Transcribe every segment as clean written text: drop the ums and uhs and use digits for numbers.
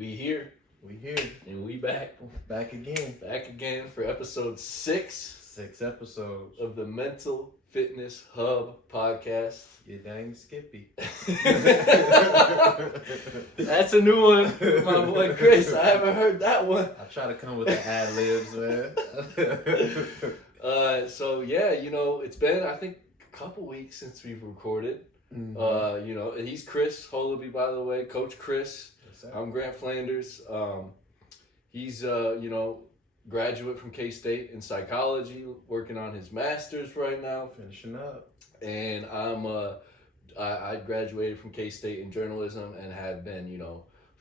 We here. We here. And we back. Back again. Back again for episode 6. 6 episodes. Of the Mental Fitness Hub podcast. You dang Skippy. That's a new one, my boy Chris. I haven't heard that one. I try to come with the ad-libs, man. So yeah, it's been, I think, a couple weeks since we've recorded. Mm-hmm. And he's Chris Holaby, by the way, Coach Chris. Yes, I'm Grant Flanders. He's graduate from K-State in psychology, working on his master's right now. Finishing up. And I graduated from K-State in journalism and have been,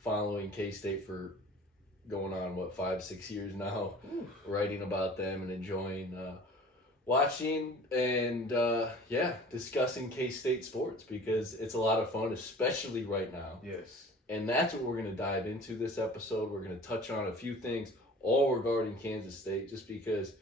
following K-State for going on, 5-6 years now. Oof. Writing about them and enjoying watching and discussing K-State sports because it's a lot of fun, especially right now. Yes. And that's what we're going to dive into this episode. We're going to touch on a few things, all regarding Kansas State, just because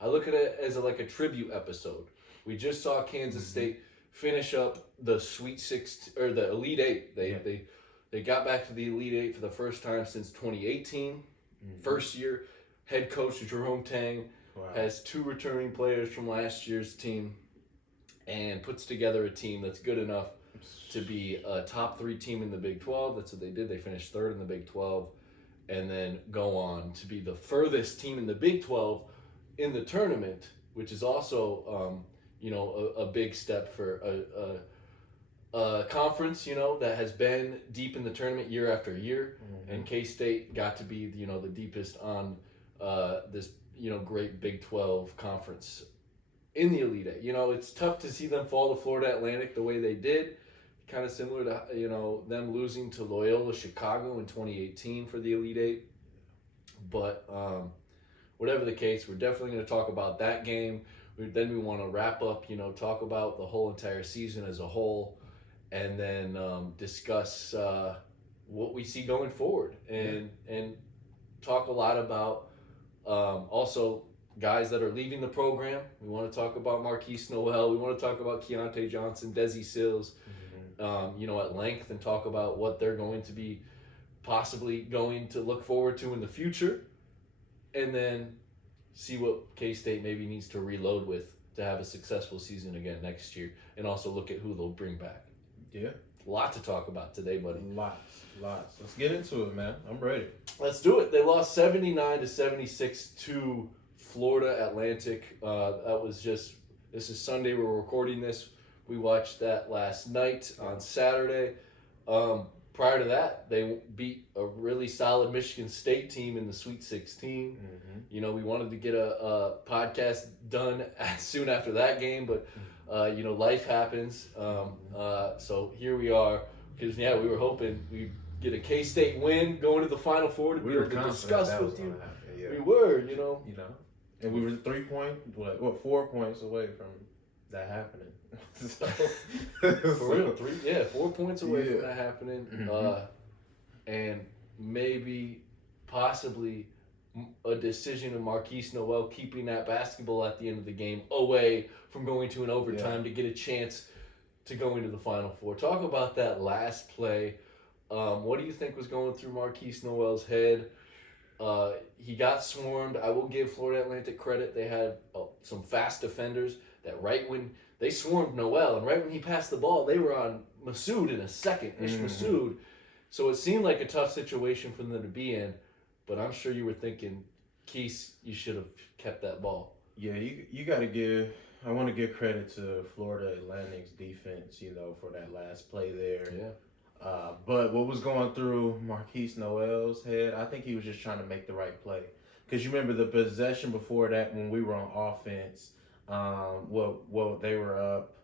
I look at it as a tribute episode. We just saw Kansas State finish up the Sweet Six or the Elite Eight. They got back to the Elite Eight for the first time since 2018. Mm-hmm. First year, head coach Jerome Tang has 2 returning players from last year's team and puts together a team that's good enough to be a top 3 team in the Big 12. That's what they did. They finished 3rd in the Big 12 and then go on to be the furthest team in the Big 12 in the tournament, which is also, a big step for a conference, that has been deep in the tournament year after year. Mm-hmm. And K-State got to be, the deepest on this, great Big 12 conference in the Elite Eight. It's tough to see them fall to Florida Atlantic the way they did. Kind of similar to, them losing to Loyola Chicago in 2018 for the Elite Eight. But whatever the case, we're definitely going to talk about that game. Then we want to wrap up, talk about the whole entire season as a whole, and then discuss what we see going forward, and talk a lot about also guys that are leaving the program. We want to talk about Marquise Noel. We want to talk about Keontae Johnson, Desi Sills, at length, and talk about what they're going to be possibly going to look forward to in the future, and then see what K-State maybe needs to reload with to have a successful season again next year, and also look at who they'll bring back. Yeah. A lot to talk about today, buddy. Lots. Let's get into it, man. I'm ready. Let's do it. They lost 79-76 to Florida Atlantic. This is Sunday. We're recording this. We watched that last night on Saturday. Prior to that, they beat a really solid Michigan State team in the Sweet 16. Mm-hmm. We wanted to get a podcast done soon after that game, but life happens. So here we are, because we were hoping we'd get a K-State win, going to the Final Four to be able to discuss with you. Yeah. We were, and we were 4 points away from that happening. For real, 4 points away from that happening. Mm-hmm. And maybe, possibly, a decision of Marquise Noel keeping that basketball at the end of the game away from going to an overtime to get a chance to go into the Final Four. Talk about that last play. What do you think was going through Marquise Noel's head? He got swarmed. I will give Florida Atlantic credit. They had some fast defenders that right when they swarmed Noel, and right when he passed the ball, they were on Massoud in a second. Massoud. So it seemed like a tough situation for them to be in, but I'm sure you were thinking, Keese, you should have kept that ball. Yeah, you got to I want to give credit to Florida Atlantic's defense, for that last play there. Yeah. But what was going through Marquise Noel's head, I think he was just trying to make the right play. Because you remember the possession before that when we were on offense, they were up.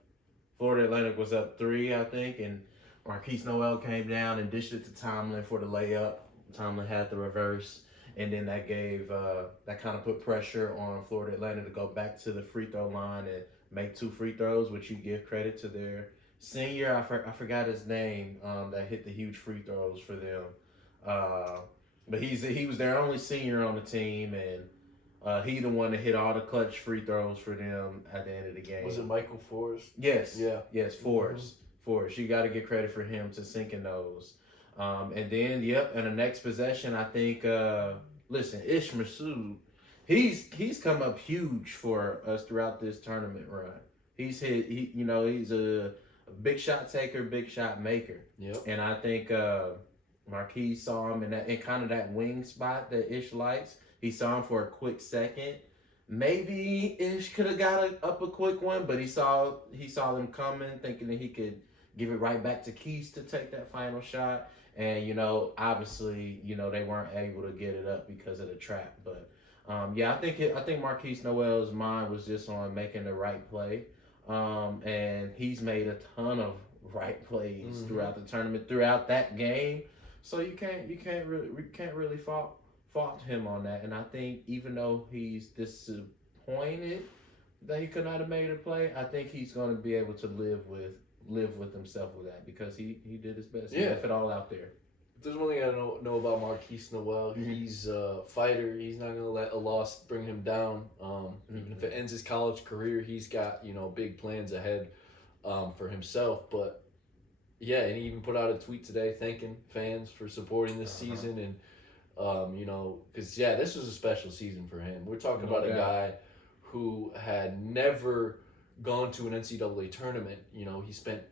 Florida Atlantic was up 3, I think, and Marquise Noel came down and dished it to Tomlin for the layup. Tomlin had the reverse, and then that gave that kind of put pressure on Florida Atlantic to go back to the free throw line and make 2 free throws, which you give credit to their senior. I forgot his name, that hit the huge free throws for them. But he was their only senior on the team, and he the one that hit all the clutch free throws for them at the end of the game. Was it Michael Forrest? Yes. Yeah. Yes, Forrest. Mm-hmm. Forrest. You got to give credit for him to sinking those. And then, yep, in the next possession, I think, listen, Ish Masood, he's come up huge for us throughout this tournament run. He's he's a big shot taker, big shot maker. Yep. And I think Marquise saw him in kind of that wing spot that Ish likes. He saw him for a quick second. Maybe Ish could have got up a quick one, but he saw them coming, thinking that he could give it right back to Keys to take that final shot. And obviously, they weren't able to get it up because of the trap. But I think Marquise Noel's mind was just on making the right play, and he's made a ton of right plays throughout the tournament, throughout that game. So you can't really fault him on that. And I think even though he's disappointed that he could not have made a play, I think he's going to be able to live with himself with that, because he did his best. He left it all out there. There's one thing I know about Marquise Noel. He's a fighter. He's not gonna let a loss bring him down. Even if it ends his college career, he's got big plans ahead for himself. But yeah, and he even put out a tweet today thanking fans for supporting this season, and because this was a special season for him. We're talking about a guy who had never gone to an NCAA tournament. He spent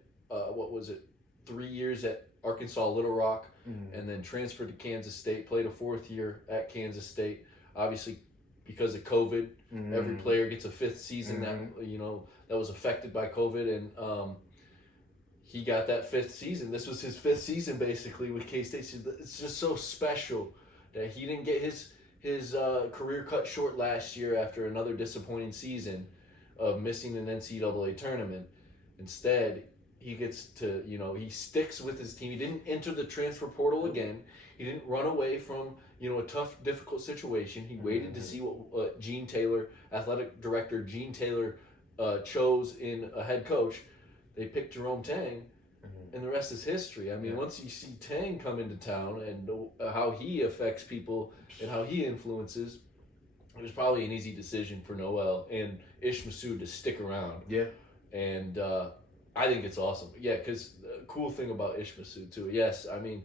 3 years at Arkansas Little Rock, and then transferred to Kansas State, played a 4th year at Kansas State. Obviously, because of COVID, every player gets a 5th season that was affected by COVID, and he got that 5th season. This was his 5th season basically with K-State. It's just so special that he didn't get his career cut short last year after another disappointing season of missing an NCAA tournament. Instead, he gets to, he sticks with his team. He didn't enter the transfer portal again. He didn't run away from, a tough, difficult situation. He waited to see what Gene Taylor, athletic director Gene Taylor, chose in a head coach. They picked Jerome Tang, and the rest is history. I mean, once you see Tang come into town and how he affects people and how he influences, it was probably an easy decision for Noel and Ish Masood to stick around. Yeah. And I think it's awesome. Yeah, because the cool thing about Ish Masood too, yes, I mean,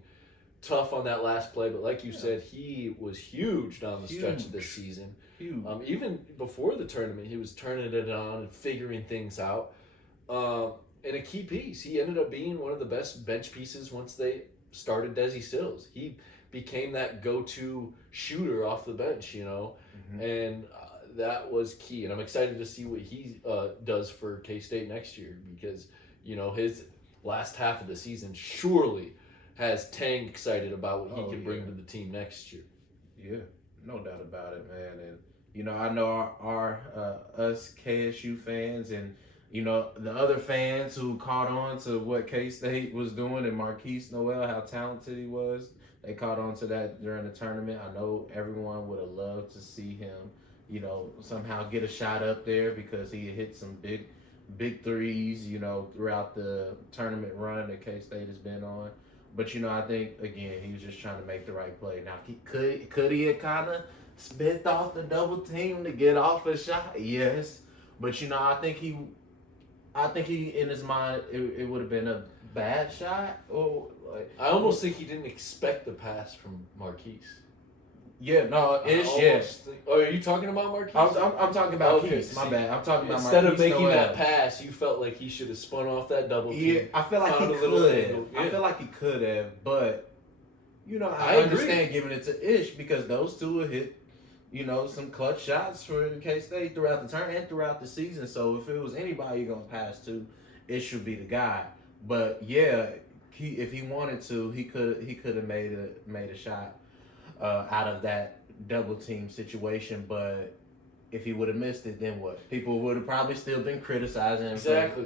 tough on that last play, but like you said, he was huge down the stretch of this season. Huge. Even before the tournament, he was turning it on and figuring things out. And a key piece, he ended up being one of the best bench pieces once they started Desi Sills. He became that go-to shooter off the bench, and that was key. And I'm excited to see what he does for K-State next year, because his last half of the season surely has Tang excited about what he can bring to the team next year. Yeah, no doubt about it, man. And I know our us KSU fans and the other fans who caught on to what K-State was doing and Marquise Noel, how talented he was. They caught on to that during the tournament. I know everyone would have loved to see him, somehow get a shot up there, because he hit some big threes, throughout the tournament run that K-State has been on. But, I think, again, he was just trying to make the right play. Now, could he have kind of spent off the double team to get off a shot? Yes. But, I think he in his mind, it would have been a bad shot. I almost think he didn't expect the pass from Marquise. Yeah, no, Are you talking about Marquise? I'm talking about Keys. My bad. I'm talking about instead Marquise of making Noel. that pass, you felt like he should have spun off that double team. Yeah, I feel like he could have. I feel like he could have, but I understand giving it to Ish, because those two have hit, some clutch shots for K-State throughout the turn and throughout the season. So if it was anybody you're gonna pass to, Ish should be the guy. But yeah, if he wanted to, he could have made a shot out of that double team situation. But if he would have missed it, then what? People would have probably still been criticizing him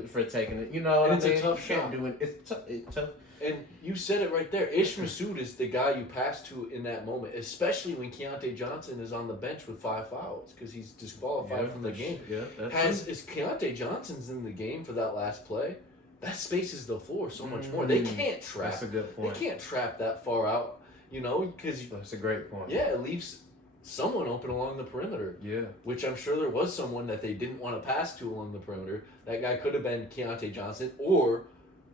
for taking it. It's a tough shot. It's tough. And you said it right there. Ish Masood is the guy you pass to in that moment, especially when Keontae Johnson is on the bench with 5 fouls because he's disqualified from the game. Yeah, Is Keontae Johnson's in the game for that last play? That spaces the floor so much more. They can't trap. That's a good point. They can't trap that far out, because that's a great point. Yeah, it leaves someone open along the perimeter. Yeah. Which I'm sure there was someone that they didn't want to pass to along the perimeter. That guy could have been Keontae Johnson or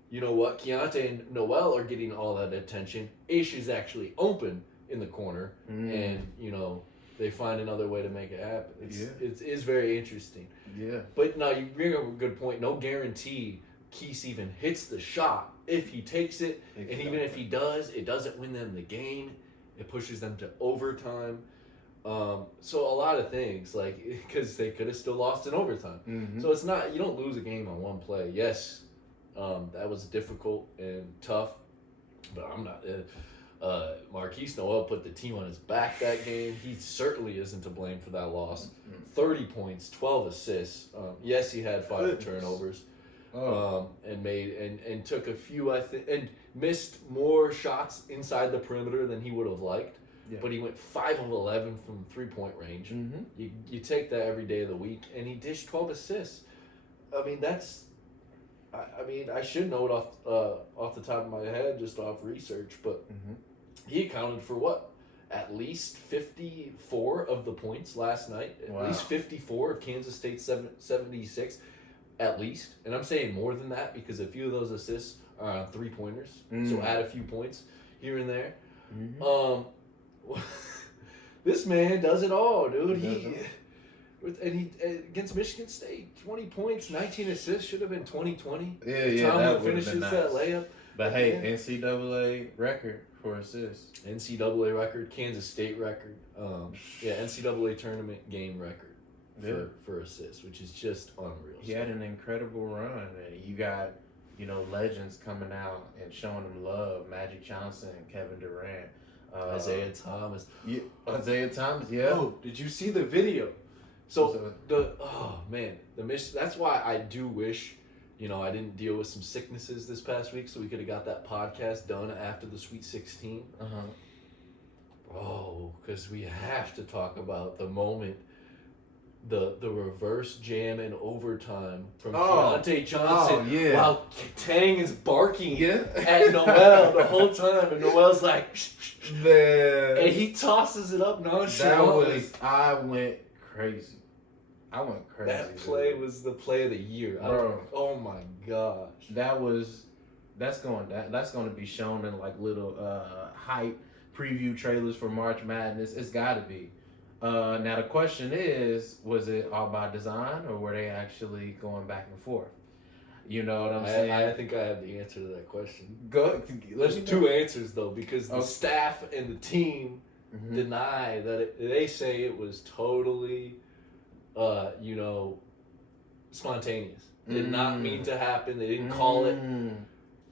you know what, Keontae and Noel are getting all that attention. Ish is actually open in the corner, and you know they find another way to make it happen. It is very interesting. Yeah. But now you bring up a good point. No guarantee Keese even hits the shot if he takes it, and even if he does, it doesn't win them the game. It pushes them to overtime. So a lot of things, like, because they could have still lost in overtime. So it's not, you don't lose a game on one play. Yes, that was difficult and tough, but I'm not. Marquise Noel put the team on his back that game. He certainly isn't to blame for that loss. 30 points, 12 assists. Yes, he had 5 turnovers. And took a few, I think, and missed more shots inside the perimeter than he would have liked. Yeah. But he went 5 of 11 from 3-point range. You take that every day of the week, and he dished 12 assists. I mean, that's. I mean, I should know it off the top of my head, just off research, but he accounted for what? At least 54 of the points last night. At least 54 of Kansas State's 76. At least. And I'm saying more than that because a few of those assists are on 3-pointers. So add a few points here and there. This man does it all, dude. He against Michigan State, 20 points, 19 assists, should have been 20-20. Yeah, Tomlin finishes that layup. But hey, NCAA record for assists. NCAA record, Kansas State record. NCAA tournament game record for assists, which is just unreal. He had an incredible run, and you got, you know, legends coming out and showing him love. Magic Johnson, Kevin Durant, Isaiah Thomas. Yeah, Isaiah Thomas. Yeah. Oh, did you see the video? So that's why I do wish, you know, I didn't deal with some sicknesses this past week, so we could have got that podcast done after the Sweet 16. Bro, because we have to talk about the moment, the reverse jam in overtime from Keontae Johnson while Tang is barking at Noel the whole time, and Noel's like, man, and he tosses it up nonchalantly. I went crazy. That play was the play of the year, bro. Oh my gosh, that's going to be shown in like little hype preview trailers for March Madness. It's got to be. Now the question is, was it all by design, or were they actually going back and forth? You know what I'm saying? I think I have the answer to that question. There's 2 answers though, because the staff and the team deny that they say it was totally, spontaneous. Did not mean to happen. They didn't call it.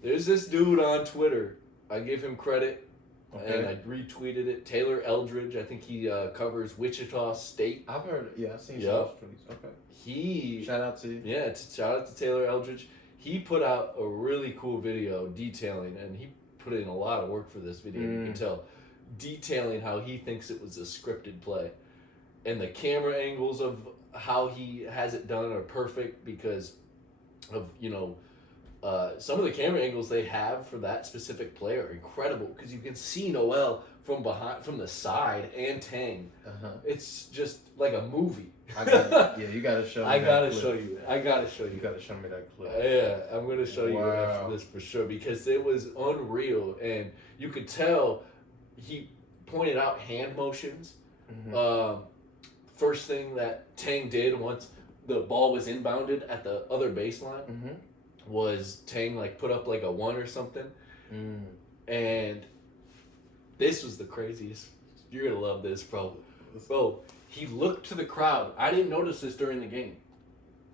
There's this dude on Twitter. I give him credit. Okay. And I retweeted it. Taylor Eldridge, I think he covers Wichita State. I've heard it. Yeah, I've seen some tweets. Okay. Shout out to you. Yeah, shout out to Taylor Eldridge. He put out a really cool video detailing, and he put in a lot of work for this video. You can tell, detailing how he thinks it was a scripted play, and the camera angles of how he has it done are perfect because of some of the camera angles they have for that specific play are incredible because you can see Noel from behind, from the side, and Tang. It's just like a movie. You gotta show me. I gotta show you. You gotta show me that clip. Yeah, I'm gonna show you after this for sure because it was unreal, and you could tell he pointed out hand motions. First thing that Tang did once the ball was inbounded at the other baseline. Was Tang like put up like a 1 or something, and this was the craziest. You're gonna love this, bro. He looked to the crowd. I didn't notice this during the game.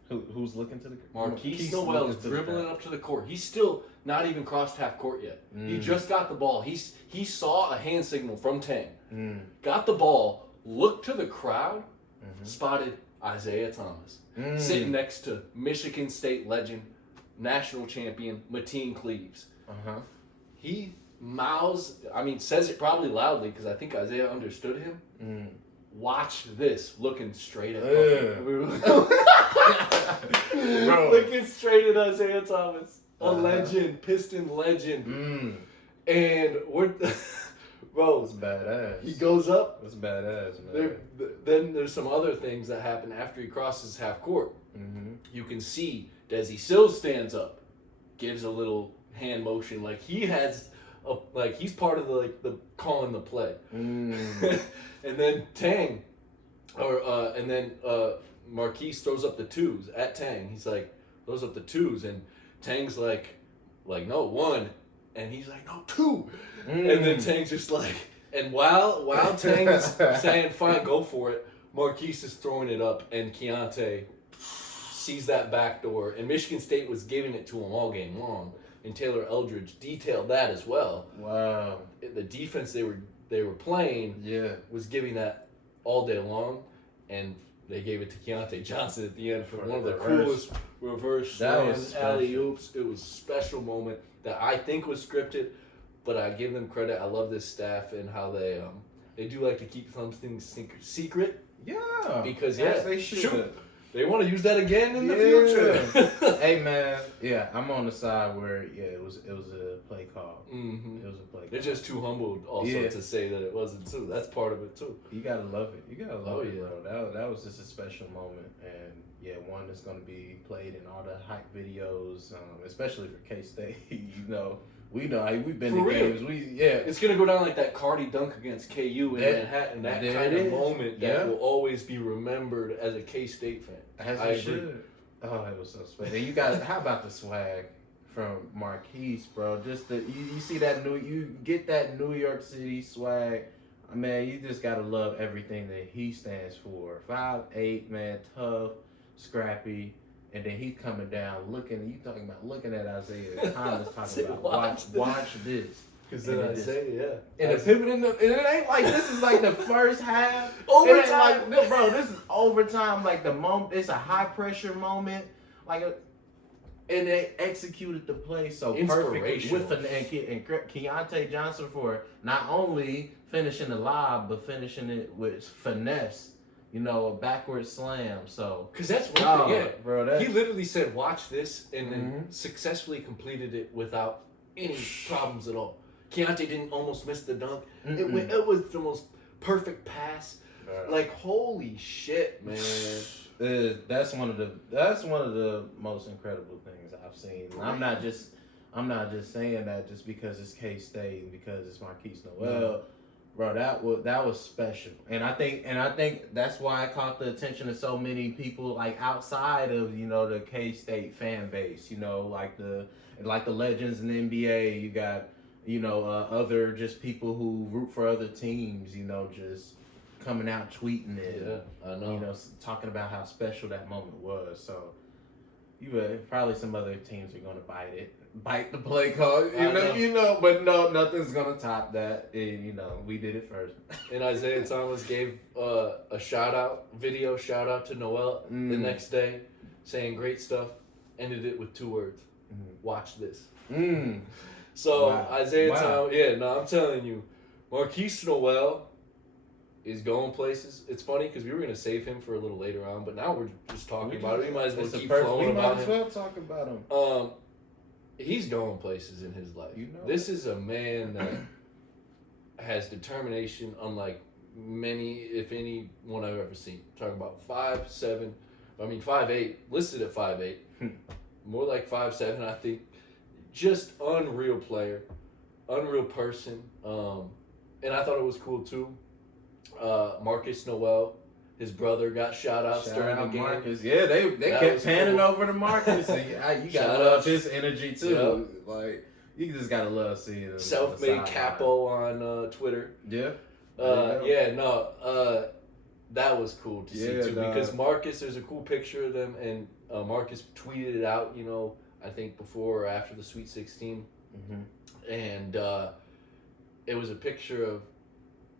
Who's looking to the Marquise Noel is dribbling up to the court. He's still not even crossed half court yet. He just got the ball. He saw a hand signal from Tang. Got the ball. Looked to the crowd. Spotted Isaiah Thomas sitting next to Michigan State legend, national champion Mateen Cleaves. He says it probably loudly because I think Isaiah understood him. Watch this, looking straight at looking straight at Isaiah Thomas, a legend, Piston legend, and we're. Bro, that's badass. He goes up. That's badass, man. Then there's some other things that happen after he crosses half court. You can see Desi Sills stands up. gives a little hand motion, like he has, like he's part of the calling the play. Mm. And then Tang, and then Marquise throws up the twos at Tang. He's like throws up the twos, and Tang's like no, one, and he's like no, two, and then Tang's just like, and while Tang is saying fine, go for it, Marquise is throwing it up, and Keontae sees that back door, and Michigan State was giving it to him all game long, and Taylor Eldridge detailed that as well. Wow. The defense they were playing was giving that all day long, and they gave it to Keontae Johnson at the end for one of the coolest reverse slams, alley-oops. It was a special moment that I think was scripted, but I give them credit. I love this staff and how they do like to keep some things secret. Yeah. Because yes, they should. They want to use that again in the future. Hey man, I'm on the side where it was a play call. Mm-hmm. It was a play call. They're just too humbled also to say that it wasn't too. That's part of it too. You gotta love it. You gotta love it, yeah. bro. That was just a special moment, and one that's gonna be played in all the hype videos, especially for K-State. We know we've been to games. It's gonna go down like that Cardi dunk against KU in Manhattan. That kind of moment that will always be remembered as a K-State fan. As I agree. Oh, it was so special. And you guys, how about the swag from Marquise, bro? Just you see that you get that New York City swag. Man, you just gotta love everything that he stands for. 5'8", man, tough, scrappy. And then he's coming down, looking at Isaiah Thomas, talking about watch this. Because then Isaiah, And the pivot and it ain't like this is like the first half. Overtime. Bro, this is overtime. Like the moment, it's a high pressure moment. And they executed the play so perfectly with and Keontae Johnson for not only finishing the lob, but finishing it with finesse. A backward slam. So, because that's one thing, bro. He literally said, "Watch this," and then successfully completed it without any problems at all. Keontae didn't almost miss the dunk. It was the most perfect pass. Like holy shit, man! That's one of the most incredible things I've seen. I'm not just saying that just because it's K-State and because it's Marquise Noel. Bro, that was special, and I think that's why it caught the attention of so many people, like outside of the K-State fan base. Like the legends in the NBA. You got other just people who root for other teams. Just coming out tweeting it. Yeah, I know. Talking about how special that moment was. So probably some other teams are gonna bite the play call, but no, nothing's gonna top that. And, we did it first. And Isaiah Thomas gave a shout out to Noel the next day, saying great stuff. Ended it with 2 words: watch this. So wow. Isaiah Thomas, I'm telling you, Marquise Noel is going places. It's funny because we were gonna save him for a little later on, but now we're just talking about it. We might as well keep flowing about him. We might as well talk about him. He's going places in his life. This is a man that has determination unlike many, if any, one I've ever seen. Talking about 5'8", listed at 5'8", more like 5'7", I think. Just unreal player, unreal person. And I thought it was cool too. Marcus Noel, his brother, got shout-outs during the game. Marcus. Yeah, they kept panning over to Marcus. And you gotta love his energy too. Yep. Like you just gotta love seeing him. Self-made capo on Twitter. Yeah. That was cool to see too, because Marcus, there's a cool picture of them, and Marcus tweeted it out. I think before or after the Sweet 16, and it was a picture of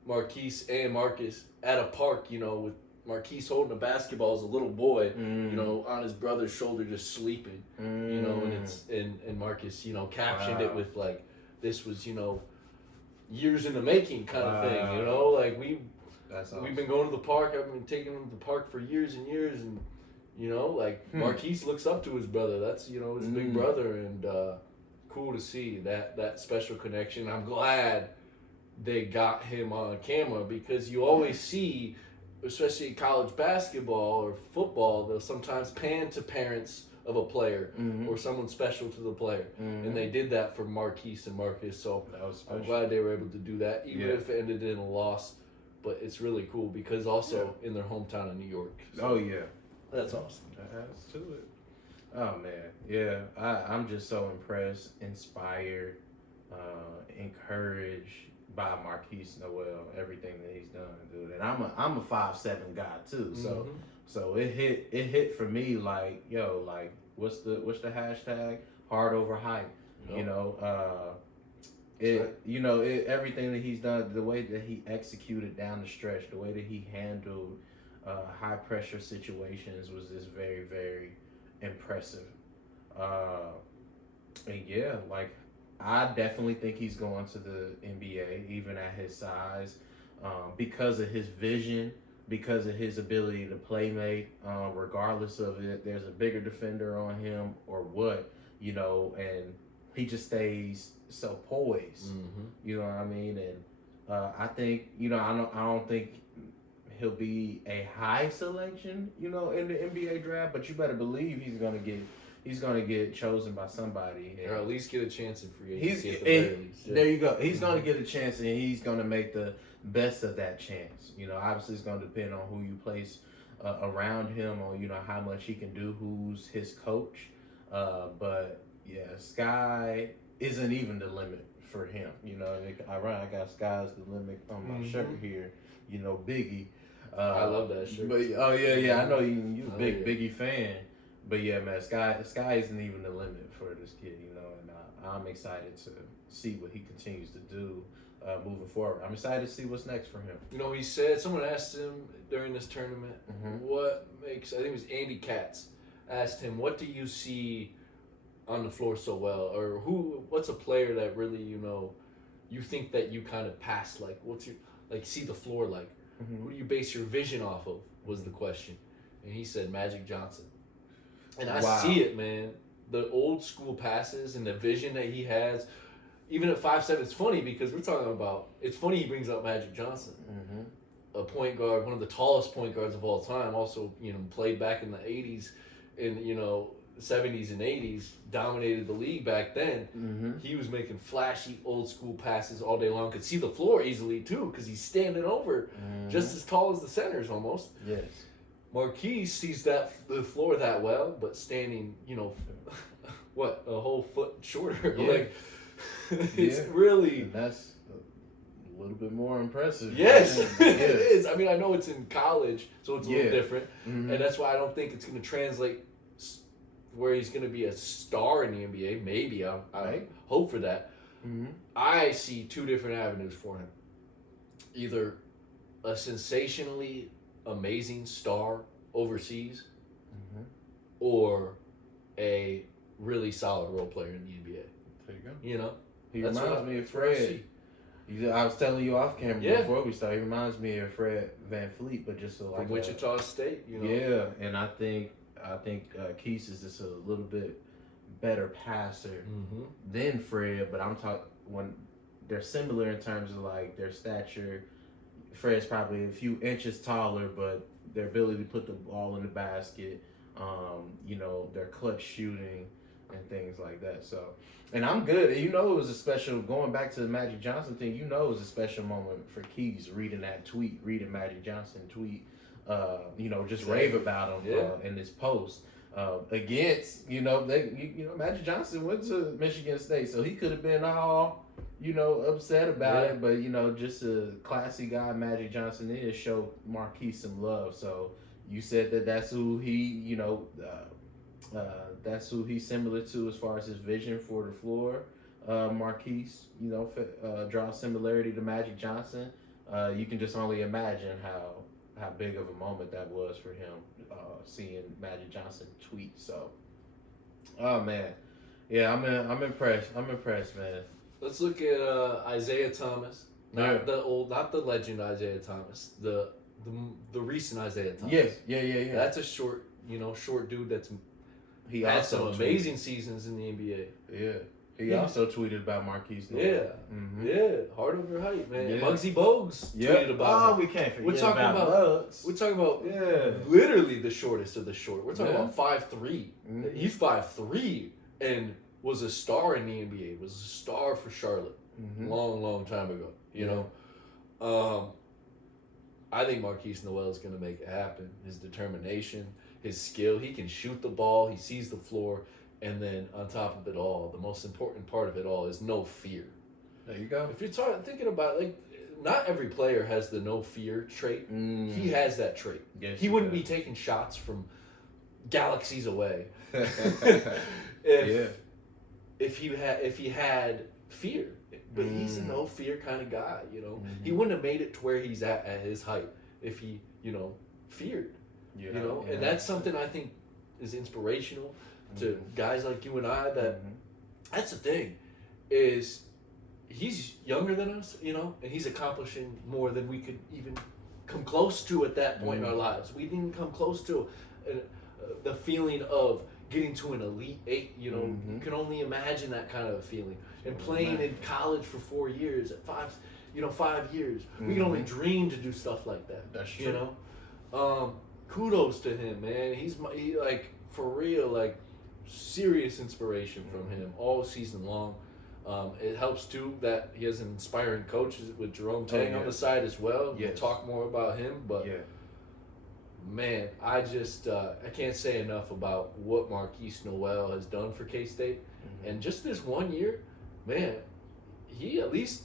Marquise and Marcus at a park, with Marquise holding a basketball as a little boy, on his brother's shoulder, just sleeping, and it's and Marcus, captioned it with like, this was, years in the making kind of thing, like we've been going to the park. I've been taking him to the park for years and years, and Marquise looks up to his brother. That's his big brother, and cool to see that special connection. I'm glad they got him on camera, because you always see, especially college basketball or football, they'll sometimes pan to parents of a player Mhm. or someone special to the player. Mhm. And they did that for Marquise and Marcus. So That was I'm special. glad they were able to do that, even Yeah. if it ended in a loss. But it's really cool because also in their hometown of New York. So Oh yeah, that's awesome. that's to it. Oh man, yeah. I'm just so impressed, inspired, encouraged by Marquise Noel, everything that he's done, dude. And I'm a 5'7" guy too, so Mhm. so it hit for me like, yo, like what's the hashtag? Hard over hype. You Yep. know, Right. everything that he's done, the way that he executed down the stretch, the way that he handled high pressure situations was just very, very impressive. Uh, and yeah, like I definitely think he's going to the NBA, even at his size, because of his vision, because of his ability to play make. Regardless of it, there's a bigger defender on him or what, and he just stays so poised. Mhm. You know what I mean? And I think I don't think he'll be a high selection, in the NBA draft, but you better believe he's gonna get chosen by somebody. Or at least get a chance in free He's agency at the very least. Yeah. there. You go. He's gonna get a chance, and he's gonna make the best of that chance. Obviously, it's gonna depend on who you place around him, or how much he can do, who's his coach. But yeah, sky isn't even the limit for him. I got sky's the limit on my shirt here. Biggie. I love that shirt. But oh yeah, I know you a big yeah. Biggie fan. But yeah, man, sky isn't even the limit for this kid, and I'm excited to see what he continues to do moving forward. I'm excited to see what's next for him. He said, someone asked him during this tournament, Mhm. what makes, I think it was Andy Katz, asked him, what do you see on the floor so well? Or what's a player that really, you think that you kind of pass, like, what's your, like, see the floor like? Mhm. Who do you base your vision off of, was the question. And he said Magic Johnson. And I Wow. see it, man. The old school passes and the vision that he has, even at 5'7", it's funny because we're talking about, it's funny he brings up Magic Johnson, a point guard, one of the tallest point guards of all time, also, played back in the 80s and, 70s and 80s, dominated the league back then. Mm-hmm. He was making flashy old school passes all day long, could see the floor easily too because he's standing over just as tall as the centers almost. Yes. Marquise sees the floor that well, but standing, what, a whole foot shorter. Yeah. Like, it's really. And that's a little bit more impressive. Yes, Yeah. it is. I mean, I know it's in college, so it's a little different. Mhm. And that's why I don't think it's going to translate where he's going to be a star in the NBA. Maybe. I Right. hope for that. Mhm. I see two different avenues for him. Either a sensationally amazing star overseas, Mhm. or a really solid role player in the NBA. There you go. He That's reminds what me of that's what I Fred. see. I was telling you off camera Yeah. before we started. He reminds me of Fred VanVleet, but just like From Wichita State, Yeah, and I think Keith is just a little bit better passer Mm-hmm. than Fred, but I'm talking when they're similar in terms of like their stature. Fred's probably a few inches taller, but their ability to put the ball in the basket, their clutch shooting and things like that. So, and I'm good. It was a special, going back to the Magic Johnson thing, it was a special moment for Keys reading Magic Johnson tweet, just rave about him in this post. Against, Magic Johnson went to Michigan State, so he could have been all, upset about it, but, just a classy guy Magic Johnson is, show Marquise some love. So you said that's who he, that's who he's similar to as far as his vision for the floor. Marquise, draws similarity to Magic Johnson. You can just only imagine how big of a moment that was for him, seeing Magic Johnson tweet. So, oh man, yeah, I'm impressed. I'm impressed, man. Let's look at Isaiah Thomas, not the legend Isaiah Thomas, the recent Isaiah Thomas. Yeah. That's a short dude that's He had also some amazing seasons in the NBA. Yeah, He also tweeted about Marquise Noel. Yeah, Mm-hmm. yeah, heart over height, man. Yeah. Muggsy Bogues tweeted about him. We can't forget We're talking about Bugs. We're talking about Yeah. literally the shortest of the short. We're talking Yeah. about 5'3". Mhm. He's 5'3" and was a star in the NBA. Was a star for Charlotte long time ago. You know, I think Marquise Noel is going to make it happen. His determination, his skill. He can shoot the ball. He sees the floor. And then on top of it all, the most important part of it all is no fear. There you go. If you're thinking about like, not every player has the no fear trait. He has that trait. Yes, he wouldn't be taking shots from galaxies away Yeah. if he had fear. But he's a no fear kind of guy. You know, he wouldn't have made it to where he's at his height if he feared. You know, and that's something I think is inspirational to guys like you and I. That's the thing, is he's younger than us, you know, and he's accomplishing more than we could even come close to at that point in our lives. We didn't come close to the feeling of getting to an Elite Eight. You know, you can only imagine that kind of feeling. And playing in college for 4 years, 5 years, we can only dream to do stuff like that. That's true. You know, kudos to him, man. He like for real, like serious inspiration from him all season long. It helps too that he has an inspiring coach with Jerome Tang on the side as well. We'll talk more about him, but man, I just I can't say enough about what Marquise Noel has done for K-State, and just this 1 year, man, he at least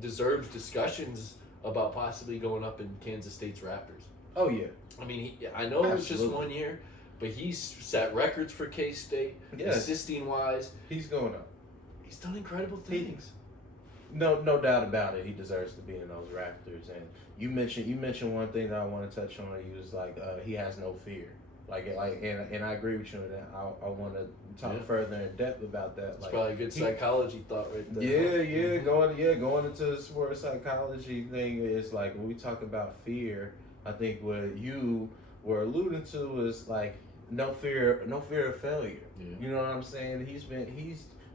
deserves discussions about possibly going up in Kansas State's rafters. Oh yeah. I mean, I know it's just 1 year, but he's set records for K-State, assisting wise. He's going up. He's done incredible things. No doubt about it. He deserves to be in those rafters. And you mentioned one thing that I want to touch on. He was like, he has no fear. And I agree with you on that. I want to talk further in depth about that. It's probably a good psychology thought right there. Yeah, going into the sports psychology thing is like when we talk about fear. I think what you were alluding to is like no fear of failure. Yeah. You know what I'm saying? He's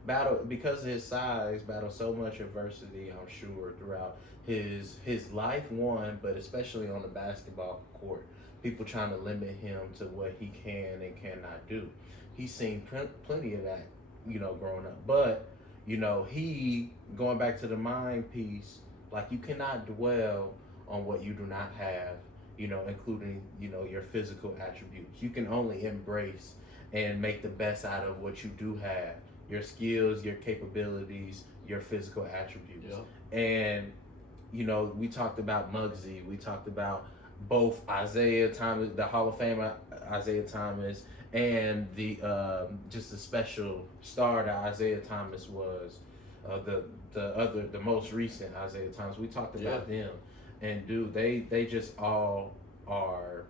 battled, because of his size, battled so much adversity, I'm sure, throughout his life, but especially on the basketball court. People trying to limit him to what he can and cannot do. He's seen plenty of that, growing up. But, he, going back to the mind piece, like you cannot dwell on what you do not have, including, your physical attributes. You can only embrace and make the best out of what you do have. Your skills, your capabilities, your physical attributes. Yeah. And, we talked about Muggsy. We talked about both Isaiah Thomas, the Hall of Famer Isaiah Thomas, and the just the special star that Isaiah Thomas was, the most recent Isaiah Thomas. We talked about them. And dude, they just all are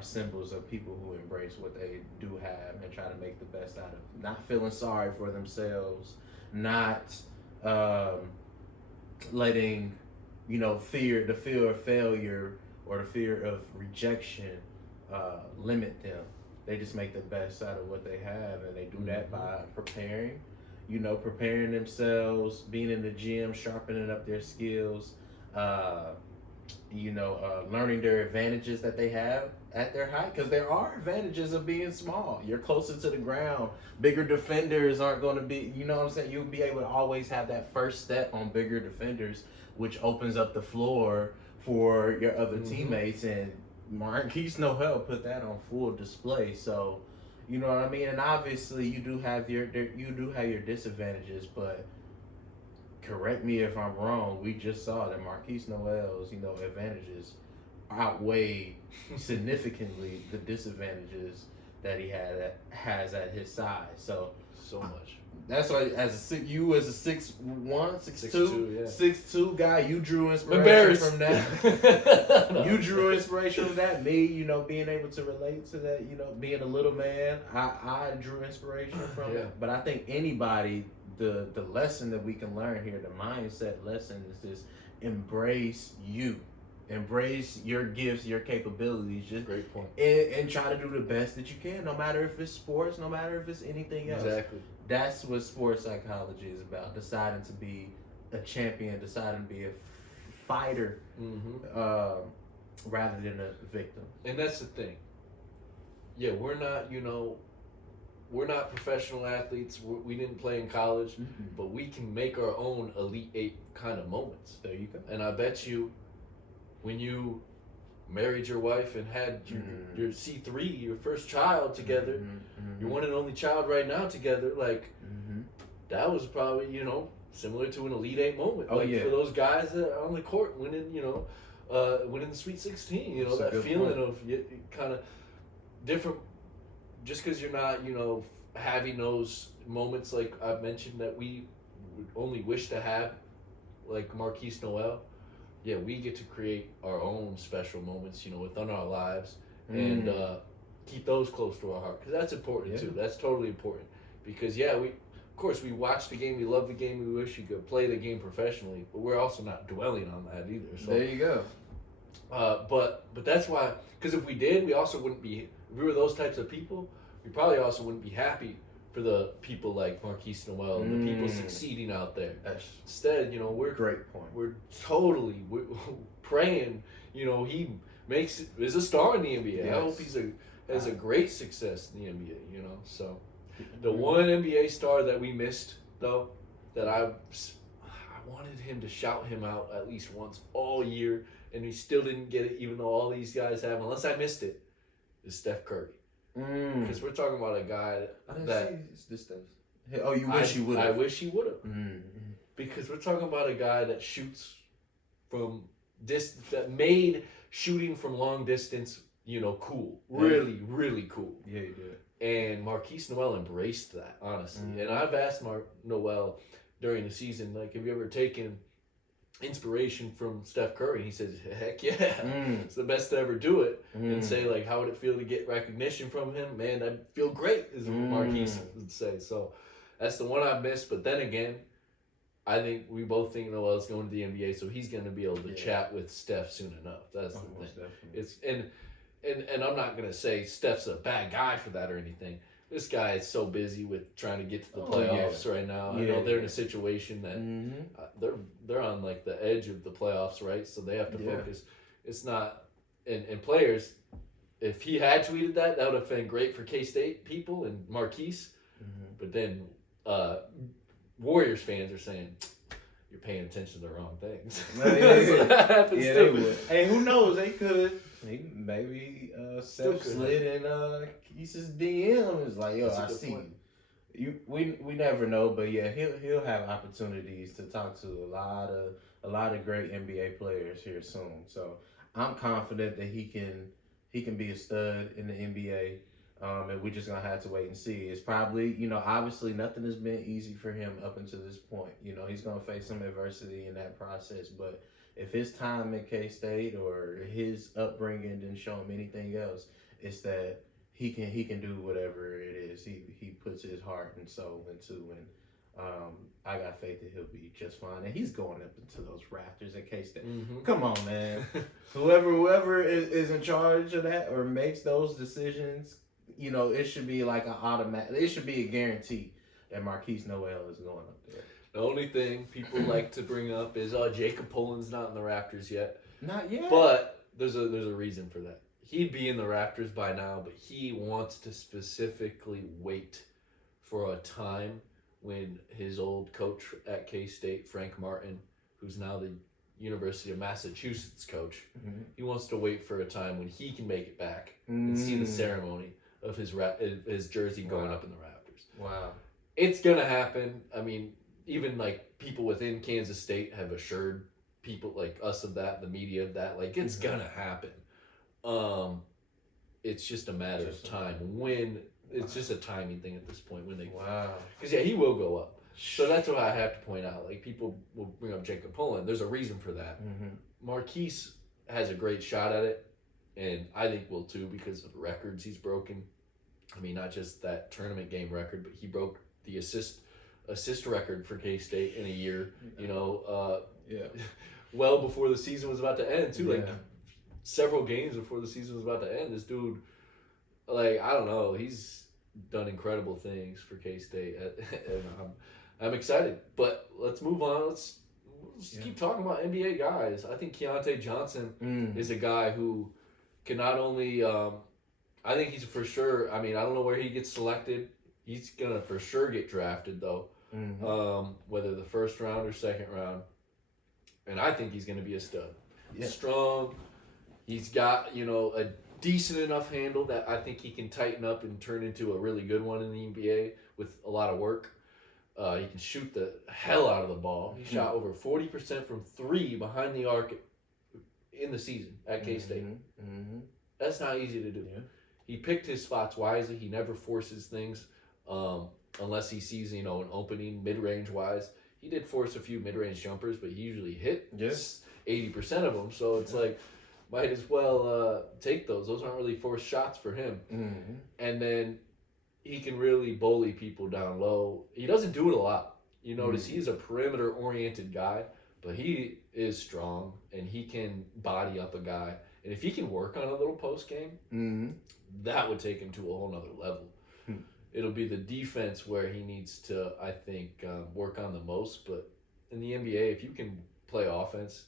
symbols of people who embrace what they do have and try to make the best out of it. Not feeling sorry for themselves, not letting, the fear of failure or the fear of rejection limit them. They just make the best out of what they have, and they do that by preparing themselves, being in the gym, sharpening up their skills, learning their advantages that they have at their height, because there are advantages of being small. You're closer to the ground. Bigger defenders aren't going to be, you'll be able to always have that first step on bigger defenders, which opens up the floor for your other teammates. And Marquise Noel put that on full display. So, you know what I mean? And obviously you do have your disadvantages, but correct me if I'm wrong, we just saw that Marquise Noel's, advantages outweigh significantly the disadvantages that he has at his size. So much. That's why as a 6'1", 6'2", yeah. 6'2" guy, you drew inspiration from that. No. You drew inspiration from that. Me, being able to relate to that, being a little man, I drew inspiration from it. But I think anybody, the lesson that we can learn here, the mindset lesson is this: embrace you. Embrace your gifts, your capabilities. Just Great point. and try to do the best that you can, no matter if it's sports, no matter if it's anything else. Exactly. That's what sports psychology is about. Deciding to be a champion, deciding to be a fighter, rather than a victim. And that's the thing. Yeah, we're not, we're not professional athletes. We didn't play in college, but we can make our own Elite Eight kind of moments. There you go. And I bet you, when you married your wife and had your C3, your first child together, your one and only child right now together, like, that was probably, similar to an Elite Eight moment. Oh, like, yeah. for those guys that are on the court winning, winning the Sweet 16, That's a that good feeling point. of kind of different, just because you're not, having those moments like I've mentioned that we would only wish to have, like Marquise Noel. Yeah, we get to create our own special moments, within our lives, and keep those close to our heart, because that's important too. That's totally important, because of course we watch the game, we love the game, we wish you could play the game professionally, but we're also not dwelling on that either. So There you go. but that's why, because if we did, we also wouldn't be. If we were those types of people, we probably also wouldn't be happy for the people like Marquise Noel and the people succeeding out there. Instead, we're Great point. we're totally praying. He is a star in the NBA. Yes. I hope has a great success in the NBA. So the one NBA star that we missed, though, that I wanted him to shout him out at least once all year, and he still didn't get it, even though all these guys have, unless I missed it, is Steph Curry. Because we're talking about a guy this stuff. Oh, you wish you would have. I wish he would have. Because we're talking about a guy that shoots from that made shooting from long distance, cool. Really, really cool. Yeah, you did. And Marquise Noel embraced that, honestly. And I've asked Noel during the season, like, have you ever taken inspiration from Steph Curry? He says, heck yeah. It's the best to ever do it. And say, like, how would it feel to get recognition from him? Man, I'd feel great, is what Marquise would say. So that's the one I missed. But then again, I think we both think Noel's going to the NBA, so he's going to be able to chat with Steph soon enough. That's the thing. Definitely. And I'm not going to say Steph's a bad guy for that or anything. This guy is so busy with trying to get to the playoffs right now. I know they're in a situation that they're on like the edge of the playoffs, right? So they have to focus. It's not, and players, if he had tweeted that would have been great for K-State people and Marquise. But then Warriors fans are saying, you're paying attention to the wrong things. So that happens too. They would. Hey, who knows? They could. Maybe Steph slid in Keith's DM. Is like, yo, I see you. We never know, but yeah, he'll have opportunities to talk to a lot of great NBA players here soon. So I'm confident that he can be a stud in the NBA. And we're just gonna have to wait and see. It's probably, obviously nothing has been easy for him up until this point. He's gonna face some adversity in that process, but if his time at K-State or his upbringing didn't show him anything else, it's that he can do whatever it is he puts his heart and soul into, and I got faith that he'll be just fine. And he's going up into those rafters at K-State. Come on, man. Whoever is in charge of that or makes those decisions, it should be like an automatic. It should be a guarantee that Marquise Noel is going up there. The only thing people like to bring up is Jacob Poland's not in the rafters yet. Not yet. But there's a reason for that. He'd be in the rafters by now, but he wants to specifically wait for a time when his old coach at K-State, Frank Martin, who's now the University of Massachusetts coach, he wants to wait for a time when he can make it back and see the ceremony of his jersey going up in the rafters. Wow. It's going to happen. I mean, even like people within Kansas State have assured people like us of that, the media of that, like it's gonna happen. It's just a matter of time when it's just a timing thing at this point when they because he will go up. So that's what I have to point out. Like people will bring up Jacob Poland. There's a reason for that. Marquise has a great shot at it, and I think will too because of the records he's broken. I mean, not just that tournament game record, but he broke the assist record for K-State in a year, well before the season was about to end too. Like several games before the season was about to end. This dude, like, I don't know, he's done incredible things for K State, and I'm excited. But let's move on. Let's keep talking about NBA guys. I think Keontae Johnson is a guy who can not only. I think he's for sure. I mean, I don't know where he gets selected. He's gonna for sure get drafted though, whether the first round or second round. And I think he's gonna be a stud. Yeah. Strong. He's got a decent enough handle that I think he can tighten up and turn into a really good one in the NBA with a lot of work. He can shoot the hell out of the ball. He shot over 40% from 3 behind the arc in the season at K-State. That's not easy to do. Yeah. He picked his spots wisely. He never forces things unless he sees, an opening mid-range wise. He did force a few mid-range jumpers, but he usually hit 80% of them. So it's like, might as well take those. Those aren't really forced shots for him. And then he can really bully people down low. He doesn't do it a lot. You notice he's a perimeter-oriented guy, but he is strong, and he can body up a guy. And if he can work on a little post game, that would take him to a whole nother level. It'll be the defense where he needs to, I think, work on the most. But in the NBA, if you can play offense,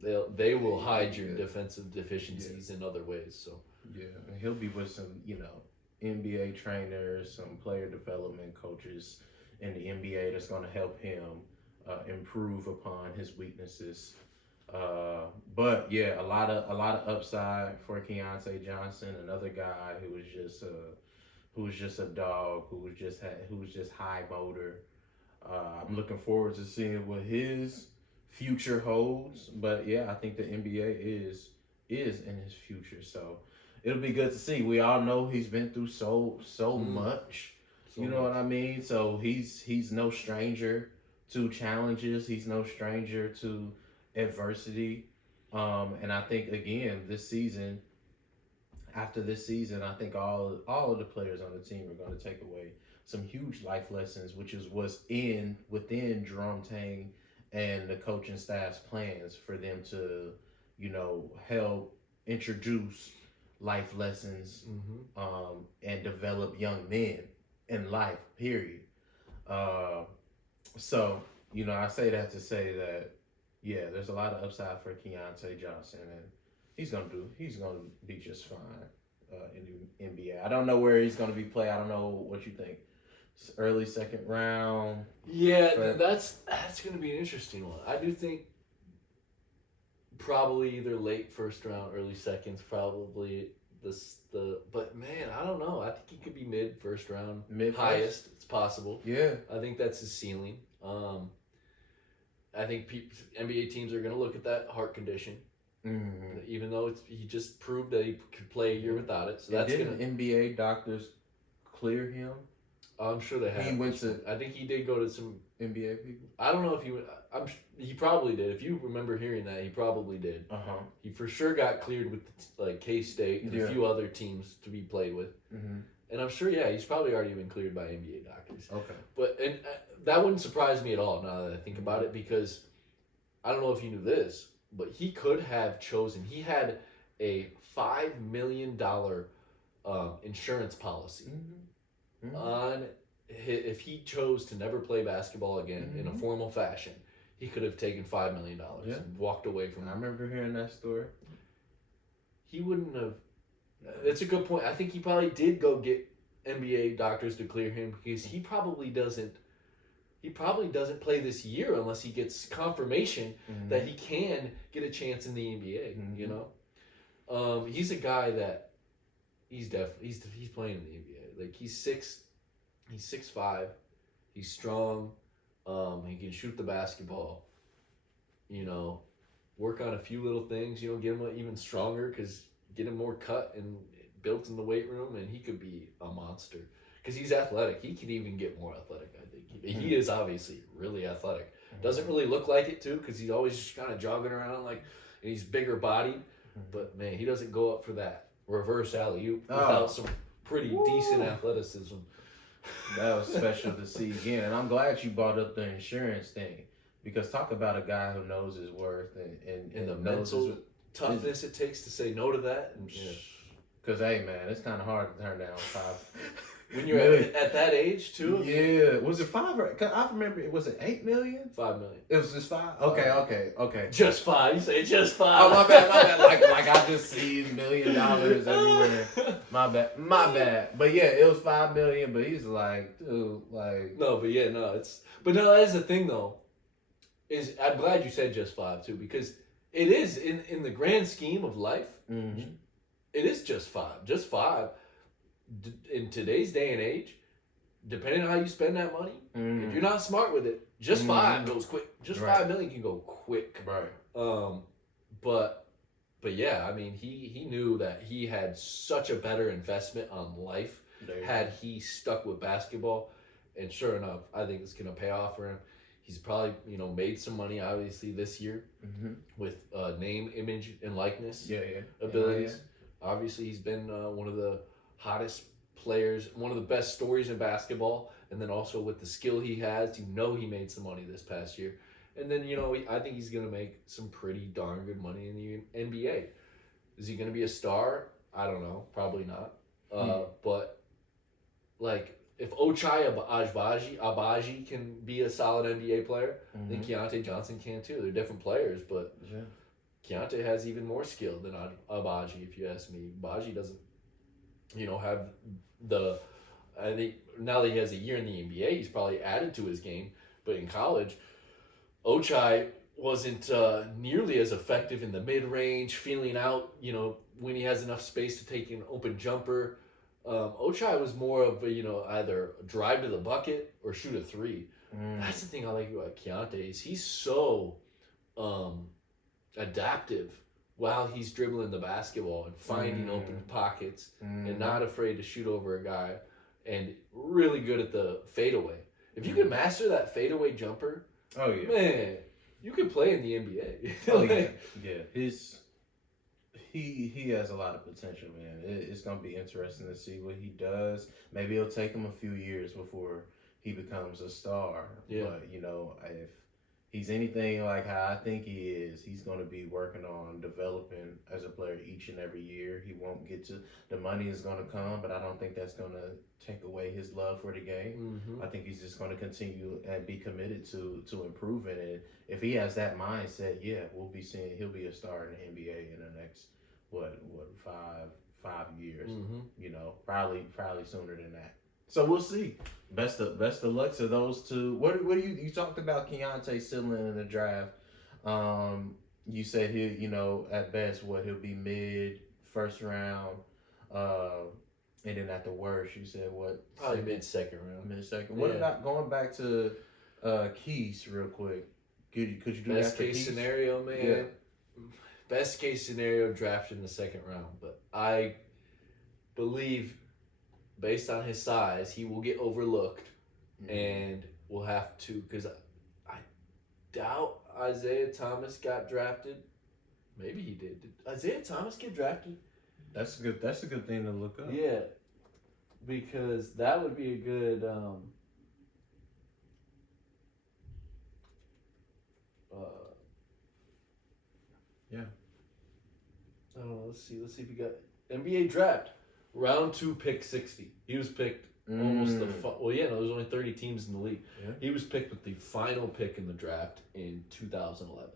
they will hide your defensive deficiencies in other ways. So and he'll be with some NBA trainers, some player development coaches in the NBA that's going to help him improve upon his weaknesses. But yeah, a lot of upside for Keontae Johnson, another guy who was just a dog, who was just high motor. I'm looking forward to seeing what his future holds. But yeah, I think the NBA is in his future. So it'll be good to see. We all know he's been through so much. You know what I mean? So he's no stranger to challenges. He's no stranger to adversity. And I think again after this season, I think all of the players on the team are going to take away some huge life lessons, which is what's within Jerome Tang and the coaching staff's plans for them to, help introduce life lessons and develop young men in life, period. So, I say that to say that, yeah, there's a lot of upside for Keontae Johnson, and he's gonna be just fine in the NBA. I don't know where he's gonna be played. I don't know what you think. Early second round. Yeah, that's gonna be an interesting one. I do think probably either late first round, early seconds, probably but man, I don't know. I think he could be mid first round, highest. It's possible. Yeah, I think that's his ceiling. I think NBA teams are going to look at that heart condition, even though he just proved that he could play a year without it. So that's didn't NBA doctors clear him? I'm sure they have. He went to. I think he did go to some NBA people. I don't know if he went. He probably did. If you remember hearing that, he probably did. He for sure got cleared with K-State and a few other teams to be played with. And I'm sure, he's probably already been cleared by NBA doctors. Okay. But that wouldn't surprise me at all now that I think about it, because I don't know if you knew this, but he could have chosen. He had a $5 million insurance policy on if he chose to never play basketball again in a formal fashion. He could have taken $5 million and walked away from it. I remember hearing that story. He wouldn't have. That's a good point. I think he probably did go get NBA doctors to clear him, because he probably doesn't play this year unless he gets confirmation that he can get a chance in the NBA. He's a guy that he's playing in the NBA. Like he's 6'5", he's strong. He can shoot the basketball. Work on a few little things. Get him even stronger, because get him more cut and built in the weight room, and he could be a monster. Because he's athletic. He could even get more athletic, I think. He is obviously really athletic. Doesn't really look like it, too, because he's always just kind of jogging around, and he's bigger bodied. But, man, he doesn't go up for that reverse alley-oop without some pretty decent athleticism. That was special to see again. And I'm glad you brought up the insurance thing, because talk about a guy who knows his worth and the knows mental toughness it takes to say no to that. And, Cause hey man, it's kind of hard to turn down 5. when you're at that age too. Yeah, was it 5 or? Cause I remember it was it 8 million? 5 million. It was just 5. Okay. Just 5. You say just 5. Oh my bad. Like I just see $1 million everywhere. My bad. But yeah, it was 5 million. But he's like, dude, like no, but yeah, no, it's that is the thing though. Is I'm glad you said just 5 too, because it is in the grand scheme of life. Mm-hmm. It is just 5. Just 5. In today's day and age, depending on how you spend that money, if you're not smart with it, just 5 goes quick. Just 5 million can go quick. Right. But yeah, I mean, he knew that he had such a better investment on life had he stuck with basketball, and sure enough, I think it's gonna pay off for him. He's probably made some money obviously this year with name, image, and likeness abilities. Yeah. Obviously, he's been one of the hottest players, one of the best stories in basketball, and then also with the skill he has, he made some money this past year. And then, I think he's going to make some pretty darn good money in the NBA. Is he going to be a star? I don't know. Probably not. But, like, if Ochai Agbaji can be a solid NBA player, I think Keontae Johnson can too. They're different players, but Keontae has even more skill than Agbaji, if you ask me. Agbaji doesn't, have the... I think now that he has a year in the NBA, he's probably added to his game. But in college, Ochai wasn't nearly as effective in the mid-range, feeling out, when he has enough space to take an open jumper. Ochai was more of a, either drive to the bucket or shoot a 3. That's the thing I like about Keontae is he's so adaptive while he's dribbling the basketball and finding open pockets and not afraid to shoot over a guy and really good at the fadeaway. If you can master that fadeaway jumper, man, you can play in the NBA. He has a lot of potential, man. It's gonna be interesting to see what he does. Maybe it'll take him a few years before he becomes a star. Yeah. But if he's anything like how I think he is, he's gonna be working on developing as a player each and every year. He won't get to the money is gonna come, but I don't think that's gonna take away his love for the game. I think he's just gonna continue and be committed to improving it. If he has that mindset, we'll be seeing he'll be a star in the NBA in the next five years. Probably sooner than that. So we'll see. Best of luck to those two. What do you talked about Keontae Ceiling in the draft? You said he at best he'll be mid first round, and then at the worst you said what? Probably mid second round. Mid second. What about going back to Keys real quick? Could you do best that? Best case scenario, man. Yeah. Best case scenario, drafted in the second round, but I believe, based on his size, he will get overlooked, and we'll have to, because I doubt Isaiah Thomas got drafted. Maybe he did. Did Isaiah Thomas get drafted? That's a good thing to look up. Yeah, because that would be a good. I don't know. Let's see if he got NBA draft. Round 2, pick 60. He was picked almost there was only 30 teams in the league. Yeah. He was picked with the final pick in the draft in 2011.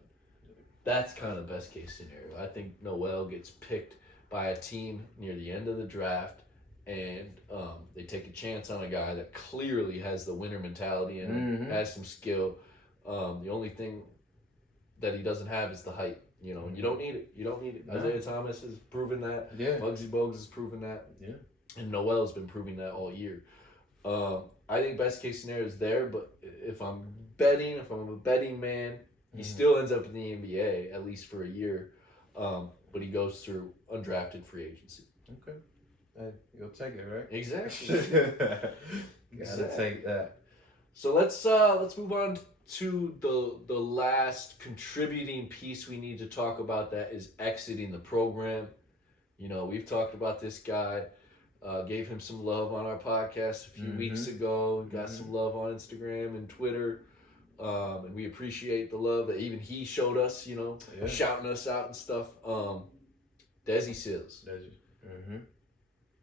That's kind of the best case scenario. I think Noel gets picked by a team near the end of the draft, and they take a chance on a guy that clearly has the winner mentality and has some skill. The only thing that he doesn't have is the height. You don't need it. No. Isaiah Thomas has proven that. Yeah. Muggsy Bogues has proven that. Yeah. And Noel's been proving that all year. I think best case scenario is there, but if I'm a betting man, he still ends up in the NBA, at least for a year. But he goes through undrafted free agency. Okay. You'll take it, right? Exactly. Gotta take that. So let's move on to the last contributing piece we need to talk about, that is exiting the program. We've talked about this guy, gave him some love on our podcast a few weeks ago, got some love on Instagram and Twitter. and we appreciate the love that even he showed us. Yeah. Shouting us out and stuff. Desi Sills. Mm-hmm.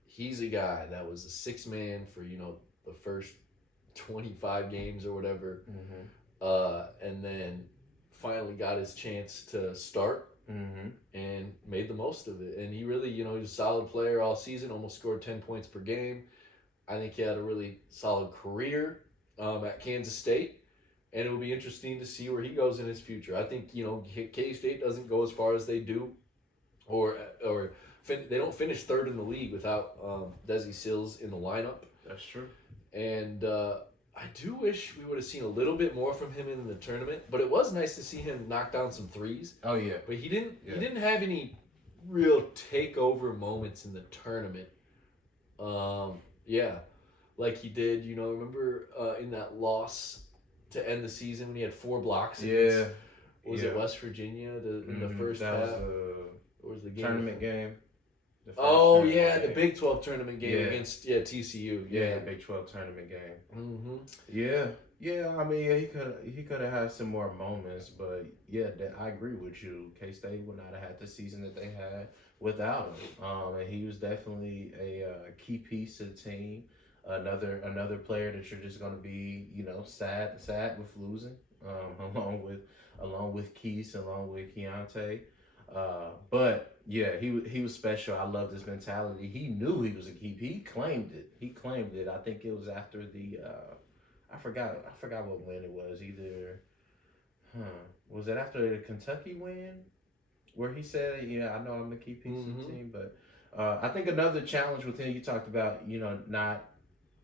He's a guy that was a sixth man for the first 25 games or whatever, and then finally got his chance to start and made the most of it. And he really, he's a solid player all season. Almost scored 10 points per game. I think he had a really solid career at Kansas State, and it will be interesting to see where he goes in his future. I think K-State doesn't go as far as they do, or they don't finish third in the league without Desi Sills in the lineup. That's true. And I do wish we would have seen a little bit more from him in the tournament, but it was nice to see him knock down some threes. Oh yeah. But he didn't. Yeah. He didn't have any real takeover moments in the tournament. Yeah, like he did. Remember in that loss to end the season when he had 4 blocks. Against, was it West Virginia in the first half? Or was the game tournament game? The Big 12 tournament game against TCU. Yeah, the Big 12 tournament game. Yeah. I mean, he could have had some more moments, but I agree with you. K-State would not have had the season that they had without him. And he was definitely a key piece to the team. Another player that you're just gonna be sad with losing. Along with Keese, along with Keontae. But yeah, he was special. I loved his mentality. He knew he was a keep. He claimed it. I think it was after the I forgot what win it was. Was it after the Kentucky win where he said, I know I'm a key piece of the team, but I think another challenge with him, you talked about, not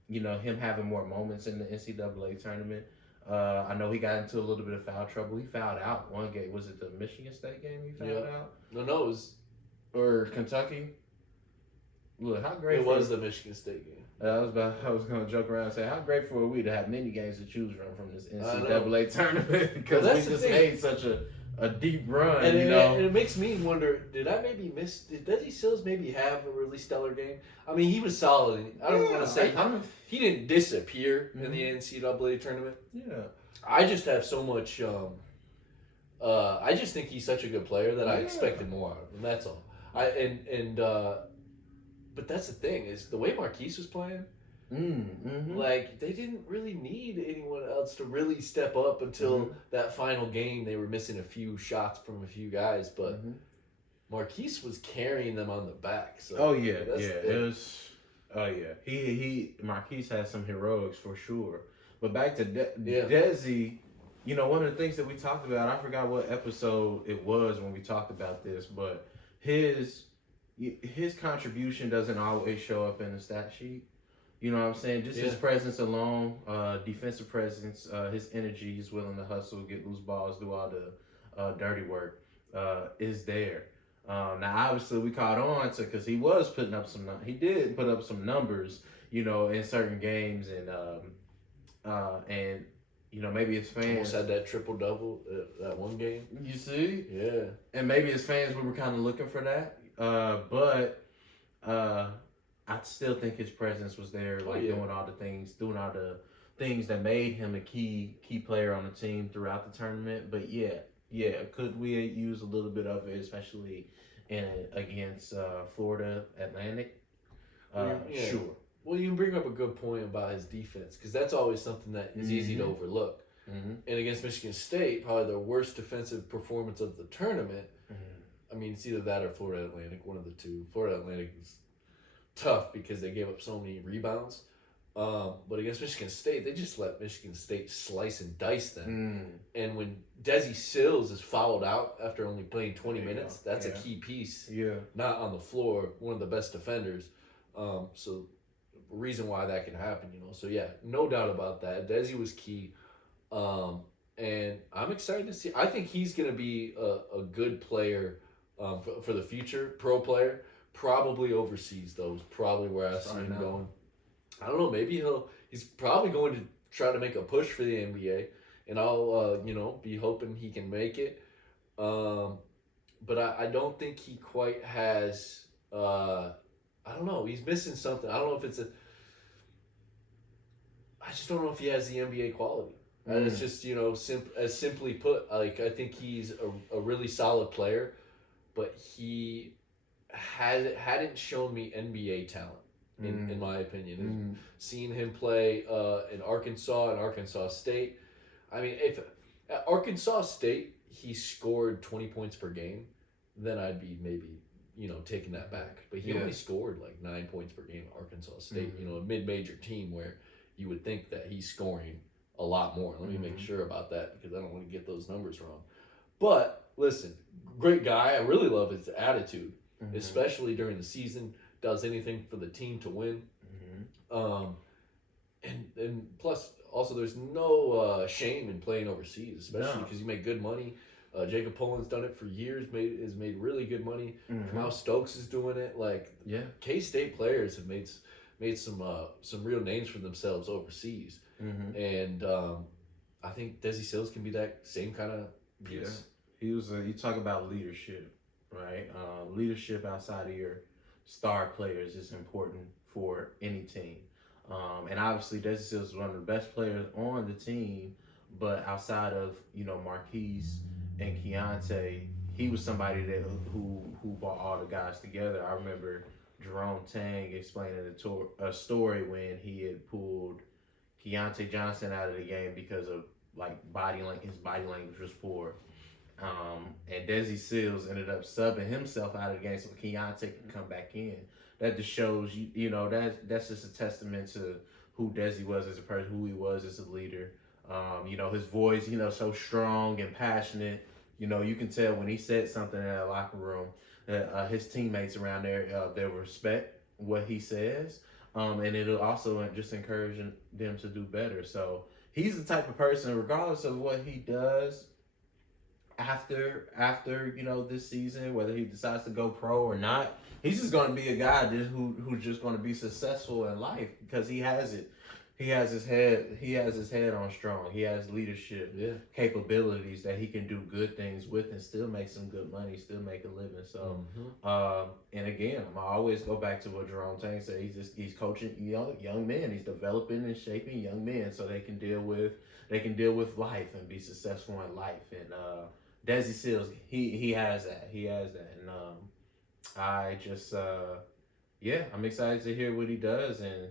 him having more moments in the NCAA tournament. I know he got into a little bit of foul trouble. He fouled out one game. Was it the Michigan State game he fouled out? No, it was... Or Kentucky? Look, how grateful... It was the Michigan State game. I was going to joke around and say, how grateful are we to have many games to choose from this NCAA tournament? Because we just made such a deep run, and it makes me wonder, did Desi Sills maybe have a really stellar game? I mean, he was solid. I don't want to say he didn't disappear in the NCAA tournament. Yeah. I just have so much, I just think he's such a good player that I expected more out of him. That's all. But that's the thing, is the way Marquise was playing, like, they didn't really need anyone else to really step up until that final game. They were missing a few shots from a few guys, but Marquise was carrying them on the back. So Marquise had some heroics for sure. But back to Desi, one of the things that we talked about, I forgot what episode it was when we talked about this, but his contribution doesn't always show up in the stat sheet. You know what I'm saying? Just his presence alone, defensive presence, his energy, he's willing to hustle, get loose balls, do all the dirty work, is there. Now, obviously, we caught on to, because he was putting up he did put up some numbers, in certain games, and maybe his fans almost had that triple-double that one game. You see? Yeah. And maybe his fans, we were kind of looking for that. But I still think his presence was there, doing all the things that made him a key player on the team throughout the tournament. But could we use a little bit of it, especially against Florida Atlantic? Sure. Well, you bring up a good point about his defense, because that's always something that is easy to overlook. And against Michigan State, probably their worst defensive performance of the tournament. I mean, it's either that or Florida Atlantic, one of the two. Florida Atlantic was tough because they gave up so many rebounds. But against Michigan State, they just let Michigan State slice and dice them. And when Desi Sills is fouled out after only playing 20 minutes, that's a key piece. Yeah. Not on the floor, one of the best defenders. So reason why that can happen, So, no doubt about that. Desi was key. And I'm excited to see. I think he's going to be a good player for the future, pro player. Probably overseas, though, is probably where I see him going. I don't know. Maybe he's probably going to try to make a push for the NBA, and I'll be hoping he can make it. But I don't think he quite has. I don't know. He's missing something. I don't know if it's I just don't know if he has the NBA quality. And it's just, as simply put, like, I think he's a really solid player, but he hadn't shown me NBA talent, in my opinion. Seeing him play in Arkansas and Arkansas State, I mean, if at Arkansas State he scored 20 points per game, then I'd be maybe, taking that back. But he only scored like 9 points per game at Arkansas State, a mid-major team where you would think that he's scoring a lot more. Let me make sure about that because I don't want to get those numbers wrong. But listen, great guy. I really love his attitude, especially during the season. Does anything for the team to win. And plus, also, there's no shame in playing overseas, especially because you make good money. Jacob Poland's done it for years. Has made really good money. Kamau Stokes is doing it. K-State players have made some real names for themselves overseas. And I think Desi Sills can be that same kind of piece. He was. You talk about leadership, right? Leadership outside of your star players is important for any team. And obviously, Desi Sills is one of the best players on the team. But outside of Marquise and Keontae, he was somebody who brought all the guys together. I remember Jerome Tang explaining a story when he had pulled Keontae Johnson out of the game because of his body language was poor. And Desi Sills ended up subbing himself out of the game so Keontae can come back in. That just shows that's just a testament to who Desi was as a person, who he was as a leader. His voice, so strong and passionate. You can tell when he said something in that locker room, his teammates around there, they respect what he says. And it'll also just encourage them to do better. So he's the type of person, regardless of what he does after this season, whether he decides to go pro or not, he's just going to be a guy who's just going to be successful in life because he has it. He has his head on strong. He has leadership capabilities that he can do good things with and still make some good money, still make a living. So, and again, I always go back to what Jerome Tang said. He's coaching young men. He's developing and shaping young men so they can deal with life and be successful in life. And Desi Sills, he has that. He has that. And I just I'm excited to hear what he does. And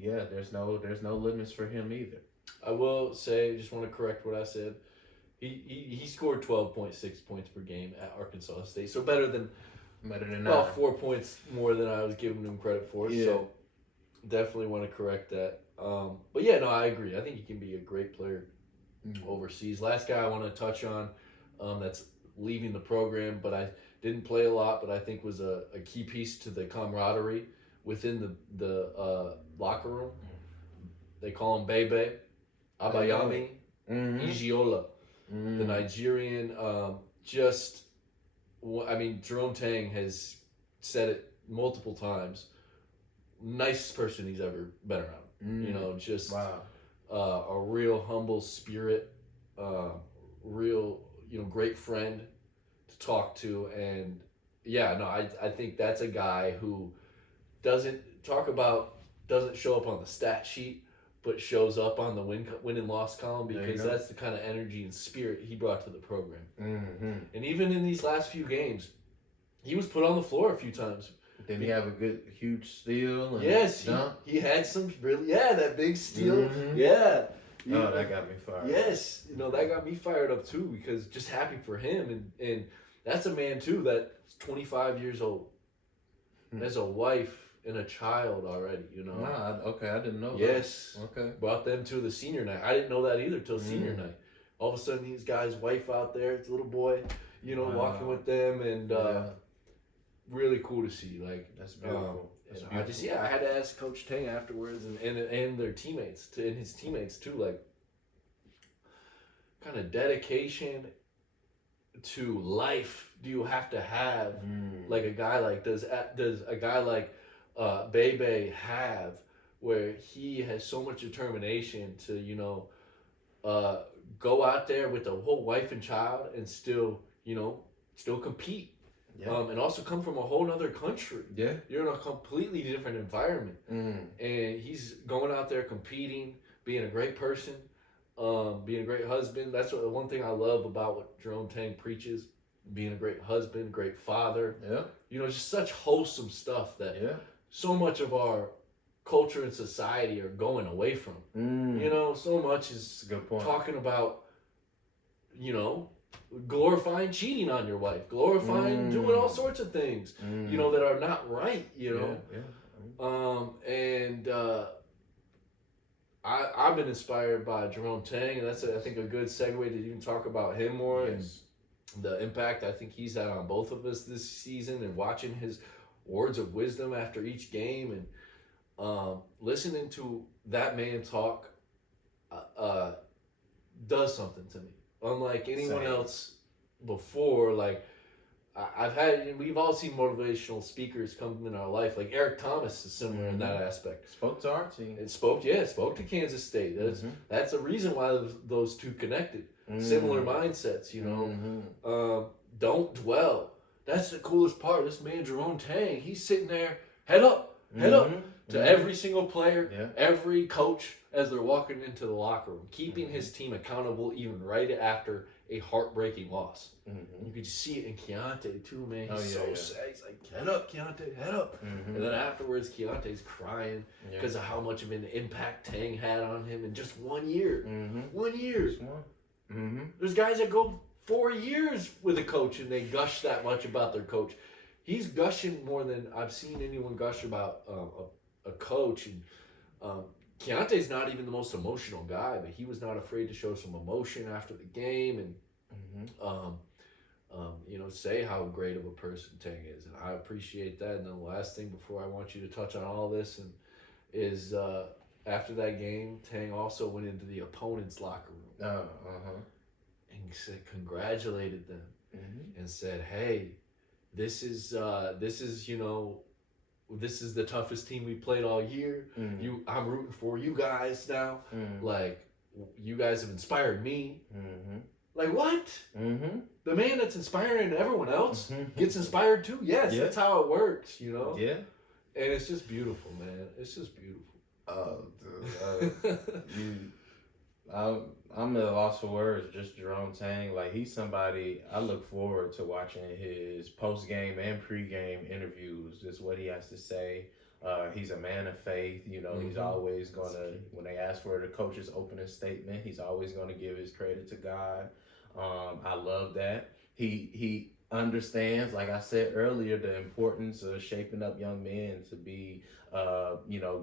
there's no limits for him either. I will say, just want to correct what I said. He scored 12.6 points per game at Arkansas State, so better than about 4 points more than I was giving him credit for. Yeah. So definitely want to correct that. But I agree. I think he can be a great player overseas. Last guy I want to touch on, that's leaving the program, but I didn't play a lot, but I think was a key piece to the camaraderie within the locker room. They call him Bebe Abayami Ijiola, the Nigerian. Jerome Tang has said it multiple times. Nicest person he's ever been around. A real humble spirit, real great friend to talk to, and I think that's a guy who doesn't show up on the stat sheet, but shows up on the win and loss column because that's the kind of energy and spirit he brought to the program. And even in these last few games, he was put on the floor a few times. Didn't he have a good, huge steal? Yes, he had some really, that big steal. Yeah. That got me fired. Yes, that got me fired up too because just happy for him. And that's a man too that's 25 years old. Has a wife and a child already, Okay, I didn't know yes. that. Okay. Brought them to the senior night. I didn't know that either till senior night. All of a sudden, these guys' wife out there, it's a little boy, walking with them, and really cool to see. That's beautiful. I had to ask Coach Tang afterwards, and their teammates, and his teammates too, kind of dedication to life do you have to have? Like a guy does a guy like Bebe have, where he has so much determination to go out there with a whole wife and child and still compete. And also come from a whole other country. Yeah. You're in a completely different environment. And he's going out there competing being a great person, being a great husband. That's what one thing I love about what Jerome Tang preaches. Being a great husband, great father. Yeah. Just such wholesome stuff that Yeah. so much of our culture and society are going away from. So much is That's a good point. talking about, glorifying cheating on your wife, glorifying doing all sorts of things, that are not right, Yeah. And I've been inspired by Jerome Tang, and that's, I think, a good segue to even talk about him more and the impact I think he's had on both of us this season, and watching his words of wisdom after each game, and listening to that man talk does something to me. Unlike anyone else before, like we've all seen motivational speakers come in our life. Like Eric Thomas is similar in that aspect. Spoke to our team. It spoke to Kansas State. That's a reason why those two connected. Similar mindsets, don't dwell. That's the coolest part. This man Jerome Tang, he's sitting there, head up to every single player, every coach as they're walking into the locker room, keeping his team accountable even right after a heartbreaking loss. You could see it in Keontae too, man. He's sad. He's like, head up, Keontae, head up. And then afterwards, Keontae's crying because of how much of an impact Tang had on him in just 1 year. 1 year. There's guys that go 4 years with a coach and they gush that much about their coach. He's gushing more than I've seen anyone gush about a coach. And Keontae's not even the most emotional guy, but he was not afraid to show some emotion after the game and say how great of a person Tang is. And I appreciate that. And then the last thing before I want you to touch on all this is after that game, Tang also went into the opponent's locker room and said, congratulated them and said, hey, this is the toughest team we played all year. I'm rooting for you guys now. Like, you guys have inspired me. Like, what? The man that's inspiring everyone else gets inspired too? Yes, that's how it works, Yeah. And it's just beautiful, man. It's just beautiful. Oh, dude. I'm at a loss for words. Just Jerome Tang. Like, he's somebody I look forward to watching his post-game and pre-game interviews. Just what he has to say. He's a man of faith. He's always going to, when they ask for the coach's opening statement, he's always going to give his credit to God. I love that. He understands, like I said earlier, the importance of shaping up young men to be,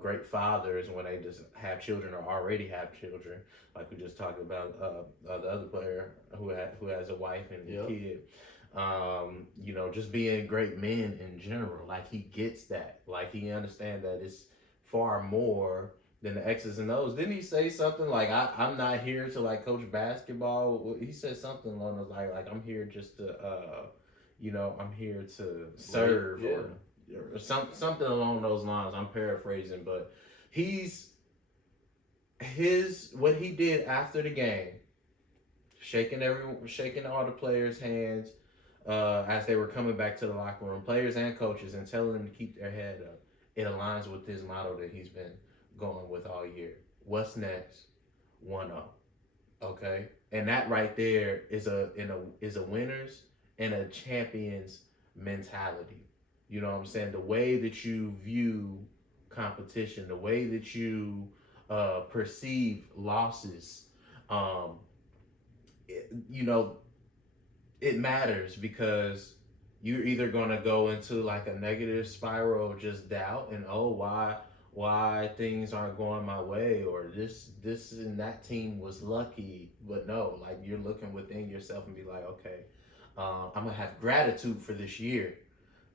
great fathers when they just have children or already have children. Like we just talked about the other player who has a wife and a kid. Just being great men in general. Like, he gets that. Like, he understands that it's far more than the X's and O's. Didn't he say something like, I'm not here to like coach basketball? He said something along those like I'm here just to I'm here to serve or something along those lines. I'm paraphrasing, but what he did after the game, shaking all the players' hands as they were coming back to the locker room, players and coaches, and telling them to keep their head up. It aligns with his motto that he's been going with all year. What's next? 1-0. Okay? And that right there is a winner's and a champion's mentality. You know what I'm saying? The way that you view competition, the way that you perceive losses, it matters, because you're either going to go into like a negative spiral of just doubt and, why things aren't going my way, or this and that team was lucky. But no, like, you're looking within yourself and be like, okay, I'm going to have gratitude for this year,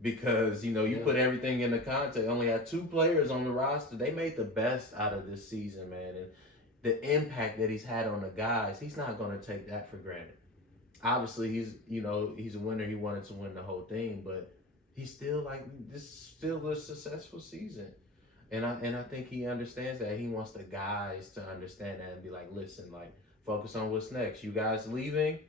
because, you put everything in the context. Only had 2 players on the roster. They made the best out of this season, man. And the impact that he's had on the guys, he's not going to take that for granted. Obviously, he's a winner. He wanted to win the whole thing, but he's still like, this is still a successful season. And I think he understands that. He wants the guys to understand that and be like, listen, like, focus on what's next. You guys leaving,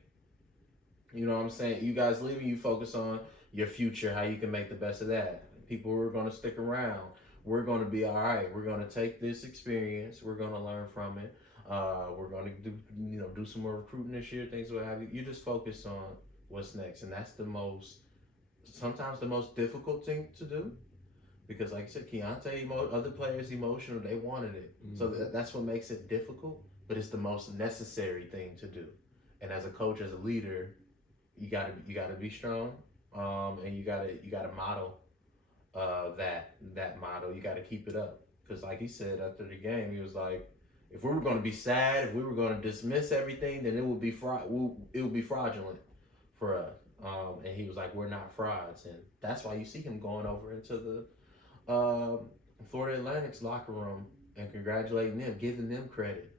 you know what I'm saying? You guys leaving, you focus on your future, how you can make the best of that. People who are going to stick around, we're going to be all right. We're going to take this experience. We're going to learn from it. We're going to do some more recruiting this year, things what have you. You just focus on what's next, and that's sometimes the most difficult thing to do, because like I said, Keontae, other players emotional, they wanted it, so that's what makes it difficult. But it's the most necessary thing to do, and as a coach, as a leader, you gotta be strong, and you gotta model that model. You gotta keep it up, because like he said after the game, he was like, if we were going to be sad, if we were going to dismiss everything, then it would be fraudulent for us. And he was like, we're not frauds, and that's why you see him going over into the Florida Atlantic's locker room and congratulating them, giving them credit.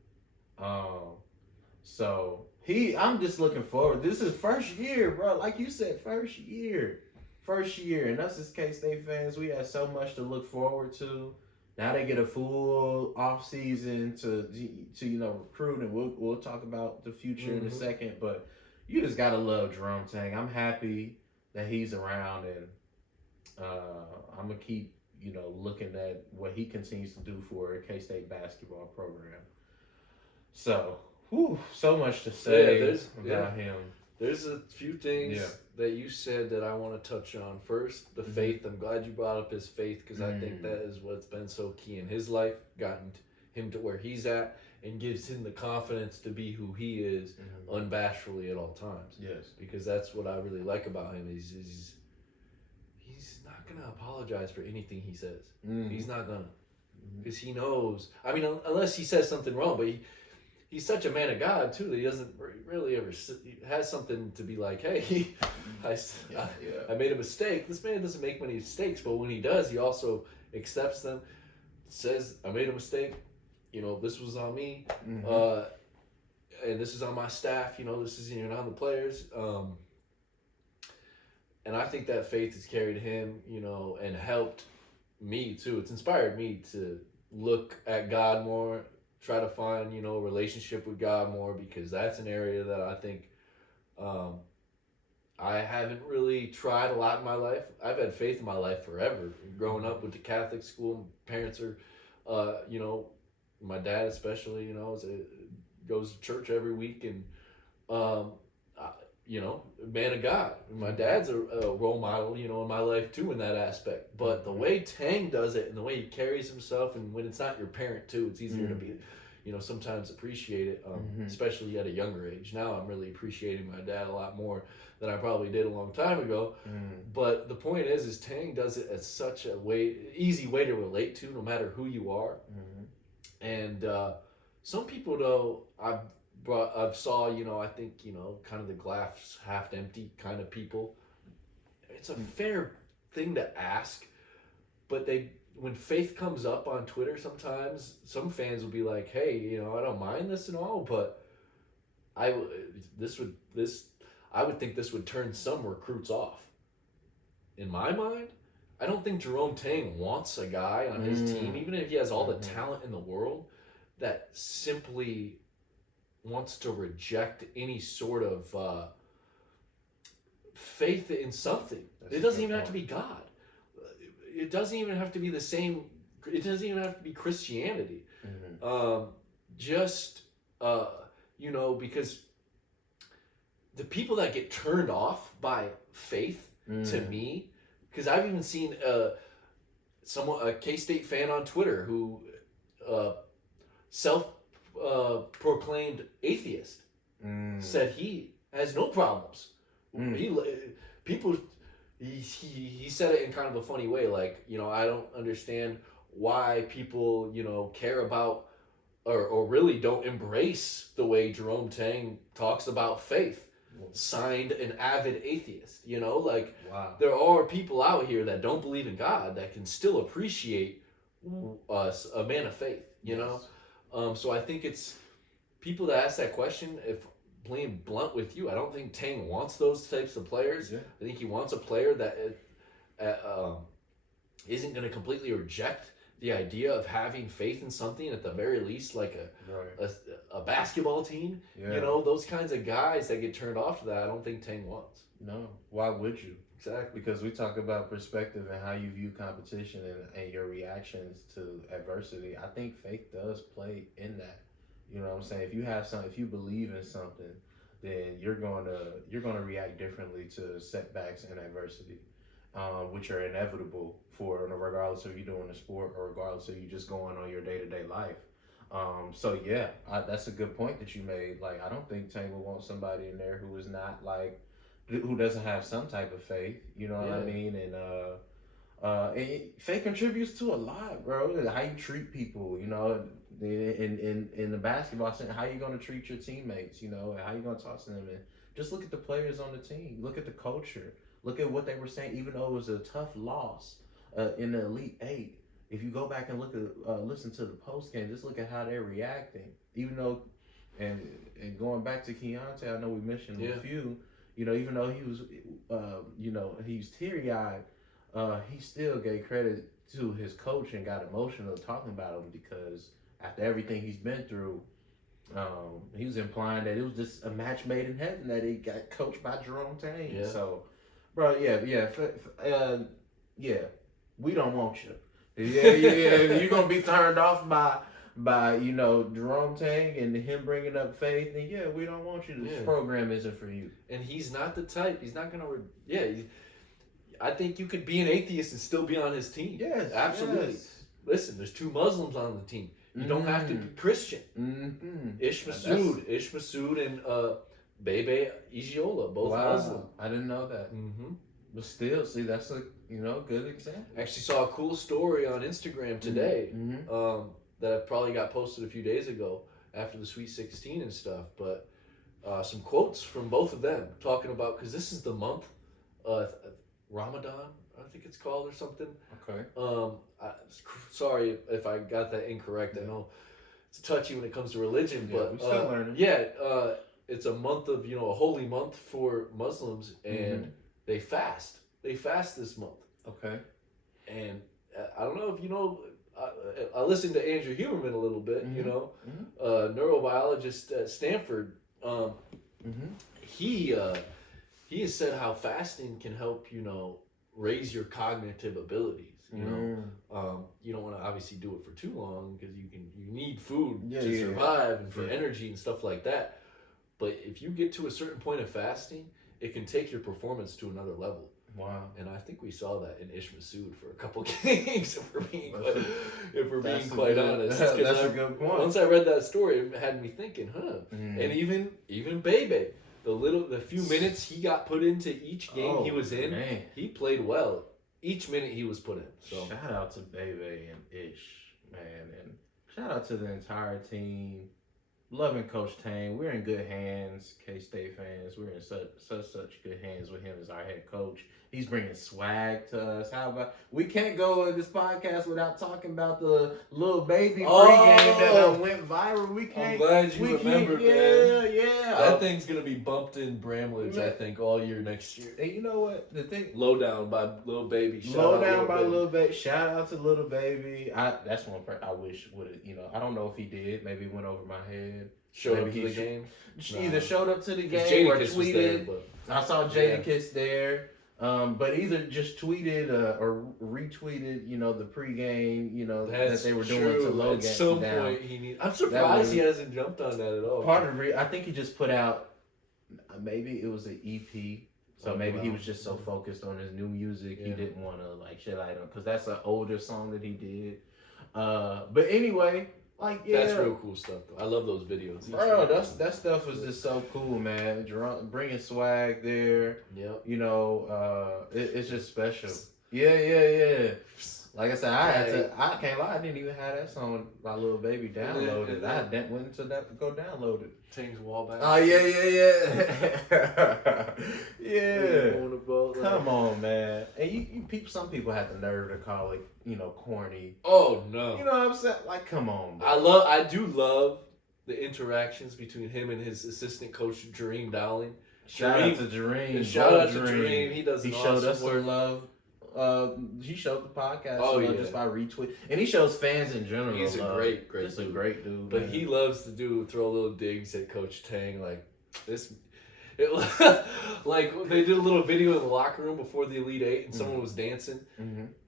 So I'm just looking forward. This is first year, bro. Like you said, first year, and us as K-State fans, we had so much to look forward to. Now they get a full off season to recruit, and we'll talk about the future in a second. But you just gotta love Jerome Tang. I'm happy that he's around, and I'm gonna keep looking at what he continues to do for a K-State basketball program. So, so much to say about him. There's a few things that you said that I want to touch on. First, the faith. I'm glad you brought up his faith, because I think that is what's been so key in his life, gotten him to where he's at, and gives him the confidence to be who he is unbashfully at all times. Yes. Because that's what I really like about him. He's not going to apologize for anything he says. He's not going to. Because he knows. I mean, unless he says something wrong, but he's such a man of God, too, that he doesn't really ever has something to be like, hey, I made a mistake. This man doesn't make many mistakes, but when he does, he also accepts them, says, I made a mistake. This was on me, and this is on my staff. This is on the players. And I think that faith has carried him, and helped me, too. It's inspired me to look at God more, try to find, a relationship with God more, because that's an area that I think I haven't really tried a lot in my life. I've had faith in my life forever. Growing up with the Catholic school, parents are, my dad especially, goes to church every week, and, man of God. My dad's a role model, in my life too, in that aspect. But the way Tang does it, and the way he carries himself, and when it's not your parent too, it's easier to be, sometimes appreciate it, especially at a younger age. Now I'm really appreciating my dad a lot more than I probably did a long time ago. But the point is Tang does it as such a easy way to relate to, no matter who you are. And some people, though, I've saw, I think, kind of the glass half empty kind of people. It's a fair thing to ask, but when faith comes up on Twitter, sometimes some fans will be like, hey, I don't mind this and all, but I would think this would turn some recruits off. In my mind, I don't think Jerome Tang wants a guy on his team, even if he has all the talent in the world, that simply wants to reject any sort of faith in something. It doesn't even have to be God. It doesn't even have to be the same. It doesn't even have to be Christianity. Because the people that get turned off by faith, to me, because I've even seen a K-State fan on Twitter who self-proclaimed atheist said he has no problems. He said it in kind of a funny way, like, I don't understand why people, care about or really don't embrace the way Jerome Tang talks about faith. Signed, an avid atheist, wow. There are people out here that don't believe in God that can still appreciate a man of faith, so I think it's people that ask that question, if playing blunt with you, I don't think Tang wants those types of players. I think he wants a player that isn't going to completely reject the idea of having faith in something at the very least, like a basketball team. Yeah. You know, those kinds of guys that get turned off to that, I don't think Tang wants. No. Why would you? Exactly. Because we talk about perspective and how you view competition and your reactions to adversity. I think faith does play in that. You know what I'm saying? If you believe in something, then you're gonna react differently to setbacks and adversity, which are inevitable regardless of you doing a sport or regardless of you just going on your day-to-day life. So yeah, that's a good point that you made. Like, I don't think Tank would want somebody in there who is not like, who doesn't have some type of faith. You know what I mean? And faith contributes to a lot, bro. How you treat people, you know, in the basketball sense, how you gonna treat your teammates, you know, and how you gonna talk to them, and just look at the players on the team. Look at the culture. Look at what they were saying, even though it was a tough loss in the Elite Eight. If you go back and listen to the post game, just look at how they're reacting. Even though, and going back to Keontae, I know we mentioned a few. You know, even though he was, he was teary eyed, he still gave credit to his coach and got emotional talking about him, because after everything he's been through, he was implying that it was just a match made in heaven that he got coached by Jerome Tang. Yeah. So, bro, we don't want you. You're gonna be turned off by Jerome Tang and him bringing up faith, and we don't want you. This program isn't for you. And he's not the type. He's not gonna. I think you could be an atheist and still be on his team. Yes, absolutely. Yes. Listen, there's 2 Muslims on the team. You don't have to be Christian. Mm-hmm. Ish Masood, and Bebe Igiola, both Muslim. I didn't know that. Mm-hmm. But still, see, that's a good example. Actually saw a cool story on Instagram today. Mm-hmm. That probably got posted a few days ago after the Sweet 16 and stuff. But some quotes from both of them talking about, because this is the month, Ramadan, I think it's called, or something. Okay. Sorry if I got that incorrect. I know it's touchy when it comes to religion, but we're still learning. It's a month of, a holy month for Muslims, and they fast. They fast this month. Okay. And I don't know if you know. I listened to Andrew Huberman a little bit. Neurobiologist at Stanford. He has said how fasting can help raise your cognitive abilities. You don't want to obviously do it for too long, because you need food to survive and for energy and stuff like that. But if you get to a certain point of fasting, it can take your performance to another level. Wow. And I think we saw that in Ish Masood for a couple games, if we're being quite honest. That's a good point. Once I read that story, it had me thinking, And even Bebe, the few minutes he got put into each game he was in, he played well. Each minute he was put in. So shout out to Bebe and Ish, man, and shout out to the entire team. Loving Coach Tang. We're in good hands, K-State fans. We're in such good hands with him as our head coach. He's bringing swag to us. How about, we can't go in this podcast without talking about the little baby pregame that went viral. We can't. I'm glad you remembered, man. Yeah. That thing's gonna be bumped in Bramlage, I think, all year next year. And you know what? The thing. Lowdown by Lil Baby. Lil Baby. Shout out to Lil Baby. That's one part I wish would have. I don't know if he did. Maybe it went over my head. Showed up to the game. Either showed up to the game or tweeted. There, I saw Jadakiss there. But either just tweeted or retweeted, the pregame, that they were doing to Logan. At some point, I'm surprised he hasn't jumped on that at all. Part of it, I think he just put out, maybe it was an EP. So maybe he was just so focused on his new music, he didn't want to shit out him, because that's an older song that he did. But anyway. That's real cool stuff, though. I love those videos. Bro, that stuff was just so cool, man. Bringing swag there. Yep. It's just special. Yeah. Like I said, I can't lie, I didn't even have that song by Lil Baby downloaded. I went to that to go download it. Tang's wall back. Oh, yeah. Come on, man. And some people have the nerve to call it, corny. Oh, no. You know what I'm saying? Come on, bro. I do love the interactions between him and his assistant coach, Jareem Dowling. Shout out to Jareem. Shout out to Jareem. He does He showed us some love he showed the podcast. Oh, yeah. Just by retweet, and he shows fans in general. He's a great just dude. a great dude. But man. he loves to throw little digs at Coach Tang, like this. Like they did a little video in the locker room before the Elite Eight, and someone was dancing,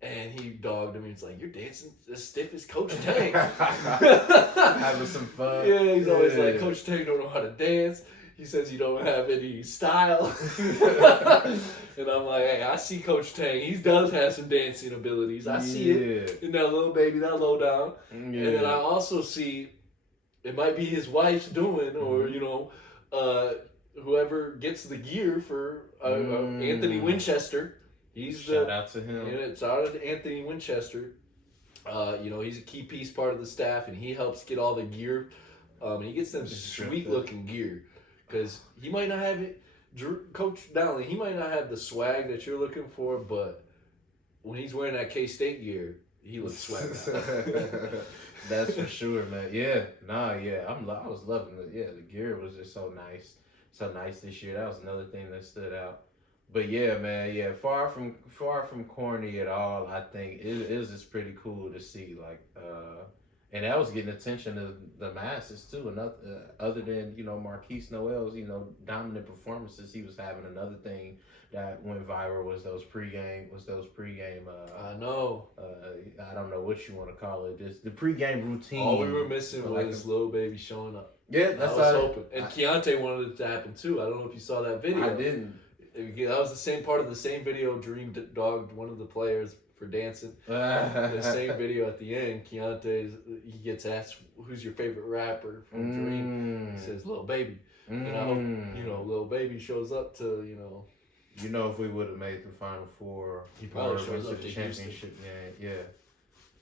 and he dogged him. He's like, "You're dancing as stiff as Coach Tang." Having some fun. Yeah, he's always like, "Coach Tang don't know how to dance." He says you don't have any style. And I'm like, hey, I see Coach Tang. He does have some dancing abilities. I see it in that little baby, that low down. And then I also see it might be his wife's doing, or whoever gets the gear for Anthony Winchester. Shout out to him. Yeah, shout out to Anthony Winchester. He's a key piece, part of the staff, and he helps get all the gear. And he gets them sweet looking gear. Because he might not have it, Coach Dowling, he might not have the swag that you're looking for, but when he's wearing that K-State gear, he looks swag. That's for sure, man. Yeah, I was loving it. Yeah, the gear was just so nice this year. That was another thing that stood out. But yeah, man, far from corny at all. I think it was just pretty cool to see, like, and that was getting attention of the masses too. Another, other than Marquise Noel's dominant performances, he was having another thing that went viral was those pregame. I know. I don't know what you want to call it. Just the pregame routine. All we were missing was Lil Baby showing up. Yeah, that's what I was hoping. And Keontae wanted it to happen too. I don't know if you saw that video. I didn't. That was the same part of the same video. Dream dogged one of the players for dancing. The same video at the end, Keontae, he gets asked, "Who's your favorite rapper from Dream?" He says, "Lil Baby." And I hope Lil Baby shows up to if we would have made the Final Four, he probably shows up to the championship game.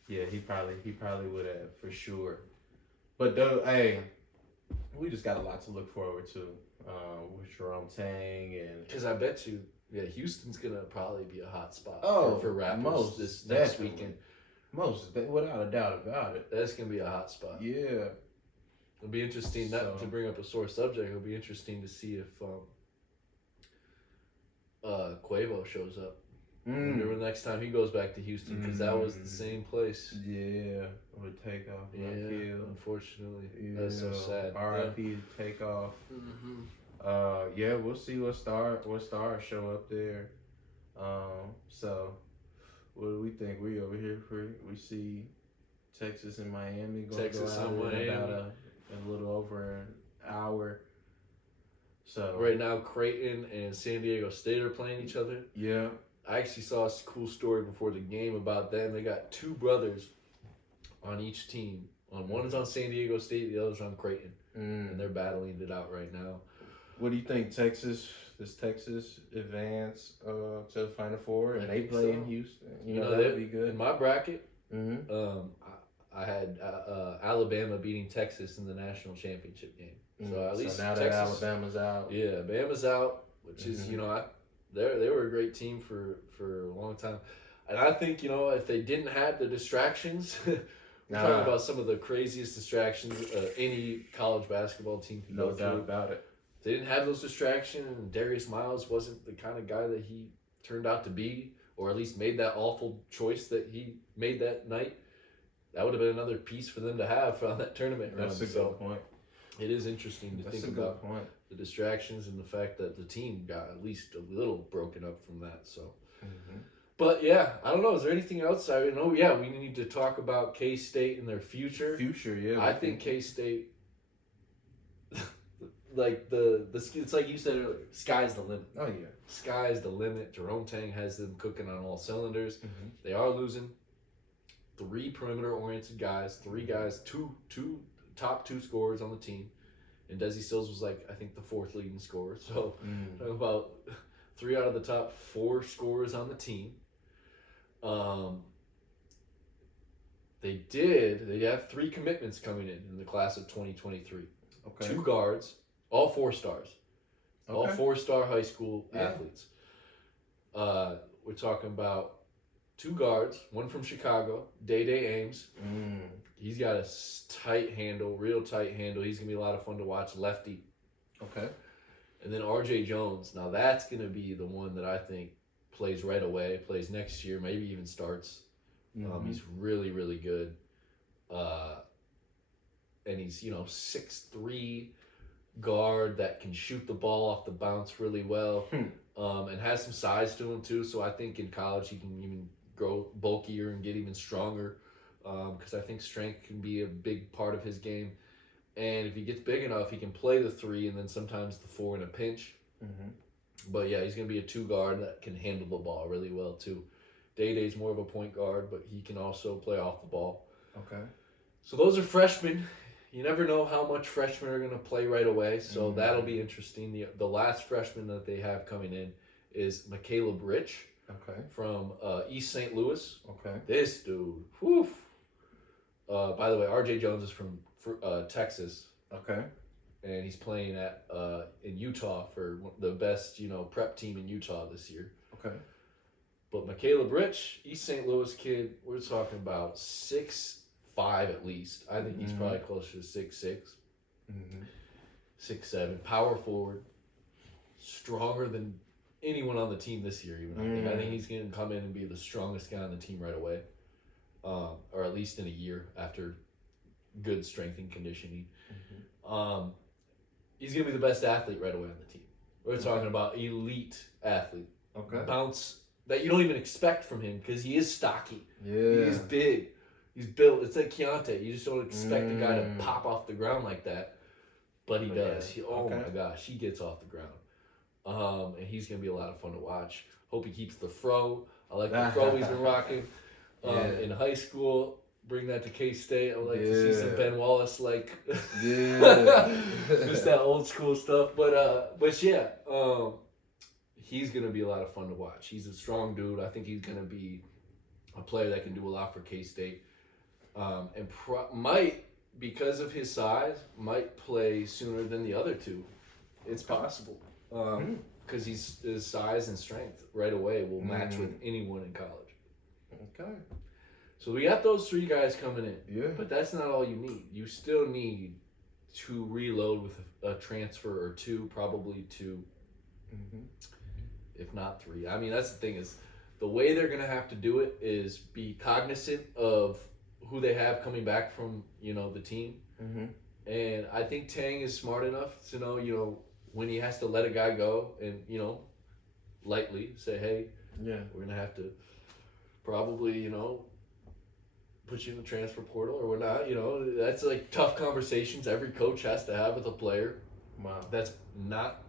Yeah, he probably would have for sure. But though, hey, we just got a lot to look forward to with Jerome Tang and because I bet you. Yeah, Houston's gonna probably be a hot spot for rappers this next weekend. Without a doubt about it. That's gonna be a hot spot. Yeah, it'll be interesting. Not to bring up a sore subject, it'll be interesting to see if Quavo shows up. Remember the next time he goes back to Houston, because that was the same place. Yeah, with Takeoff. Yeah, unfortunately, that's so sad. R.I.P. Takeoff. We'll see what stars show up there. So what do we think? We over here we see Texas and Miami going to go out in about a little over an hour. So right now Creighton and San Diego State are playing each other. Yeah. I actually saw a cool story before the game about them. They got two brothers on each team. One is on San Diego State, the other's on Creighton. And they're battling it out right now. What do you think, Texas? Does Texas advance to the Final Four? And they play in Houston. That would be good. In my bracket, I had Alabama beating Texas in the national championship game. So at least now Texas, that Alabama's out. Yeah, Bama's out, which is they were a great team for a long time. And I think if they didn't have the distractions. We're talking about some of the craziest distractions any college basketball team can go through. No doubt about it. If they didn't have those distractions, and Darius Miles wasn't the kind of guy that he turned out to be, or at least made that awful choice that he made that night, that would have been another piece for them to have on that tournament run. That's a good point. It is interesting to think about the distractions and the fact that the team got at least a little broken up from that. So. But yeah, I don't know. Is there anything else? I know. Yeah, we need to talk about K-State and their future. Yeah. I think K-State, like it's like you said earlier, sky's the limit. Oh yeah, sky's the limit. Jerome Tang has them cooking on all cylinders. They are losing 3 perimeter-oriented guys, 3 guys, two top 2 scorers on the team, and Desi Sills was I think the 4th leading scorer. So about 3 out of the top 4 scorers on the team. They have 3 commitments coming in the class of 2023. Okay. 2 guards, all 4 stars. Okay. All 4-star high school athletes. We're talking about 2 guards, one from Chicago, Day Ames. He's got a tight handle, real tight handle. He's going to be a lot of fun to watch, lefty. Okay. And then R.J. Jones. Now that's going to be the one that I think plays right away, plays next year, maybe even starts. He's really, really good. And he's, 6'3" guard that can shoot the ball off the bounce really well, and has some size to him too. So I think in college he can even grow bulkier and get even stronger, because I think strength can be a big part of his game. And if he gets big enough, he can play the 3 and then sometimes the 4 in a pinch. But yeah, he's going to be a 2 guard that can handle the ball really well too. Day-Day's more of a point guard, but he can also play off the ball. Okay. So those are freshmen. You never know how much freshmen are going to play right away, so that'll be interesting. The last freshman that they have coming in is Macaleb Rich from East St. Louis. Okay. This dude, whew. By the way, R.J. Jones is from Texas. Okay. And he's playing at in Utah for the best, prep team in Utah this year. Okay. But Macaleb Rich, East St. Louis kid, we're talking about 6'5" at least. I think he's probably closer to 6'6", 6'7", power forward, stronger than anyone on the team this year. Even I think he's going to come in and be the strongest guy on the team right away, or at least in a year after good strength and conditioning. He's going to be the best athlete right away on the team. We're talking about elite athlete. Okay. Bounce that you don't even expect from him because he is stocky. Yeah. He's big. He's built. It's like Keontae. You just don't expect a guy to pop off the ground like that. But he does. My gosh, he gets off the ground. And he's going to be a lot of fun to watch. Hope he keeps the fro. I like the fro he's been rocking in high school. Bring that to K-State. I would like to see some Ben Wallace, just that old school stuff. But yeah, he's gonna be a lot of fun to watch. He's a strong dude. I think he's gonna be a player that can do a lot for K-State, and might, because of his size, might play sooner than the other two. It's possible, because his size and strength right away will match with anyone in college. Okay. So we got those 3 guys coming in. Yeah. But that's not all you need. You still need to reload with a transfer or 2, probably 2, if not 3. I mean, that's the thing is, the way they're going to have to do it is be cognizant of who they have coming back from, the team. And I think Tang is smart enough to know, when he has to let a guy go and, lightly say, hey, we're going to have to probably, put you in the transfer portal or whatnot. That's like tough conversations every coach has to have with a player. Wow. That's not,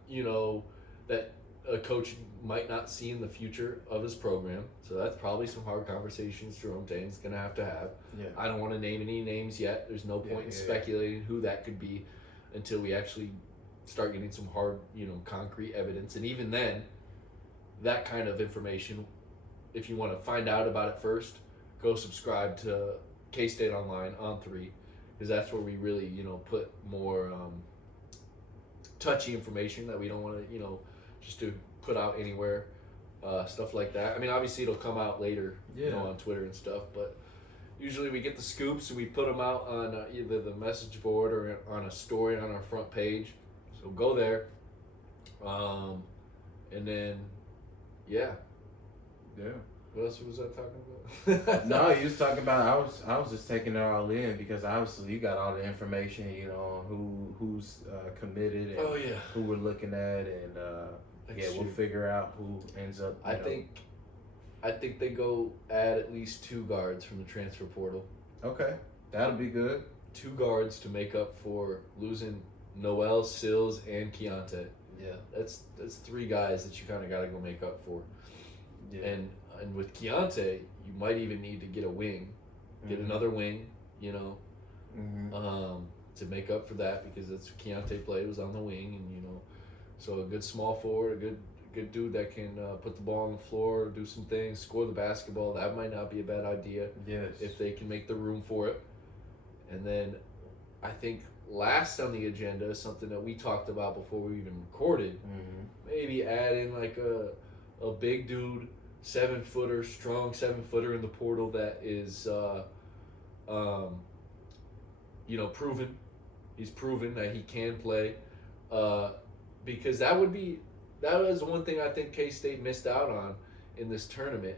that a coach might not see in the future of his program. So that's probably some hard conversations Jerome Tang's going to have. Yeah. I don't want to name any names yet. There's no point in speculating who that could be until we actually start getting some hard, concrete evidence. And even then, that kind of information, if you want to find out about it first, go subscribe to K-State Online on 3, because that's where we really, put more touchy information that we don't want to, just to put out anywhere, stuff like that. I mean, obviously it'll come out later, on Twitter and stuff, but usually we get the scoops and we put them out on either the message board or on a story on our front page. So go there, and then, yeah. What else was I talking about? No, you was talking about. I was just taking it all in because obviously you got all the information, who's committed and who we're looking at, and we'll figure out who ends up. I think they go add at least 2 guards from the transfer portal. Okay, that'll be good. 2 guards to make up for losing Noel, Sills, and Keontae. Yeah, that's 3 guys that you kind of got to go make up for. Yeah. And with Keontae, you might even need to get a wing, get another wing, to make up for that, because that's what Keontae played, was on the wing, and so a good small forward, a good dude that can put the ball on the floor, do some things, score the basketball. That might not be a bad idea. Yes. If they can make the room for it. And then I think last on the agenda is something that we talked about before we even recorded. Maybe add in like a big dude, 7-footer, strong 7-footer in the portal that is, proven. He's proven that he can play, because that was one thing I think K-State missed out on in this tournament,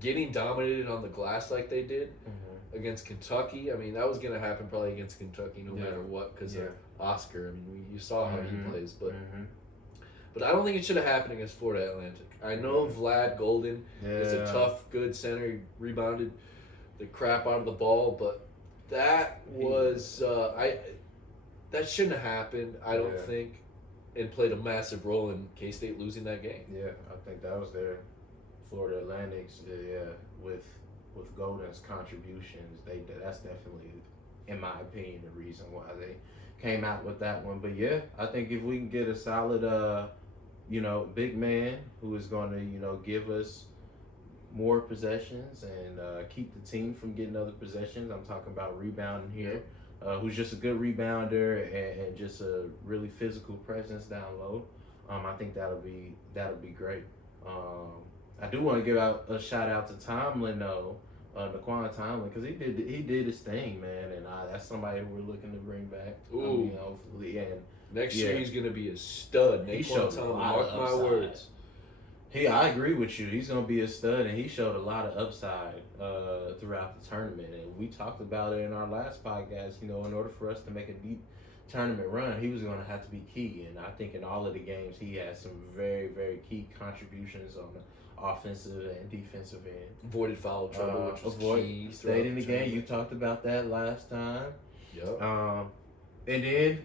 getting dominated on the glass like they did against Kentucky. I mean, that was going to happen probably against Kentucky no matter what because of Oscar. I mean, you saw how he plays, but I don't think it should have happened against Florida Atlantic. I know Vlad Golden is a tough, good center. He rebounded the crap out of the ball, but that was that shouldn't have happened. I don't think, and played a massive role in K-State losing that game. Yeah, I think that was their Florida Atlantic's. With Golden's contributions, that's definitely, in my opinion, the reason why they came out with that one. But yeah, I think if we can get a solid, big man who is going to, give us more possessions and keep the team from getting other possessions. I'm talking about rebounding here. Who's just a good rebounder and just a really physical presence down low. I think that'll be great. I do want to give out a shout out to Tomlin though, Naquan Tomlin, because he did his thing, man, and that's somebody we're looking to bring back. Ooh, hopefully, and next year he's gonna be a stud. Naquan Tomlin, mark my words. I agree with you. He's gonna be a stud, and he showed a lot of upside throughout the tournament. And we talked about it in our last podcast. In order for us to make a deep tournament run, he was gonna have to be key. And I think in all of the games, he had some very, very key contributions on the offensive and defensive end. Avoided foul trouble, which was key. Stayed in the game. You talked about that last time. Yep. And then.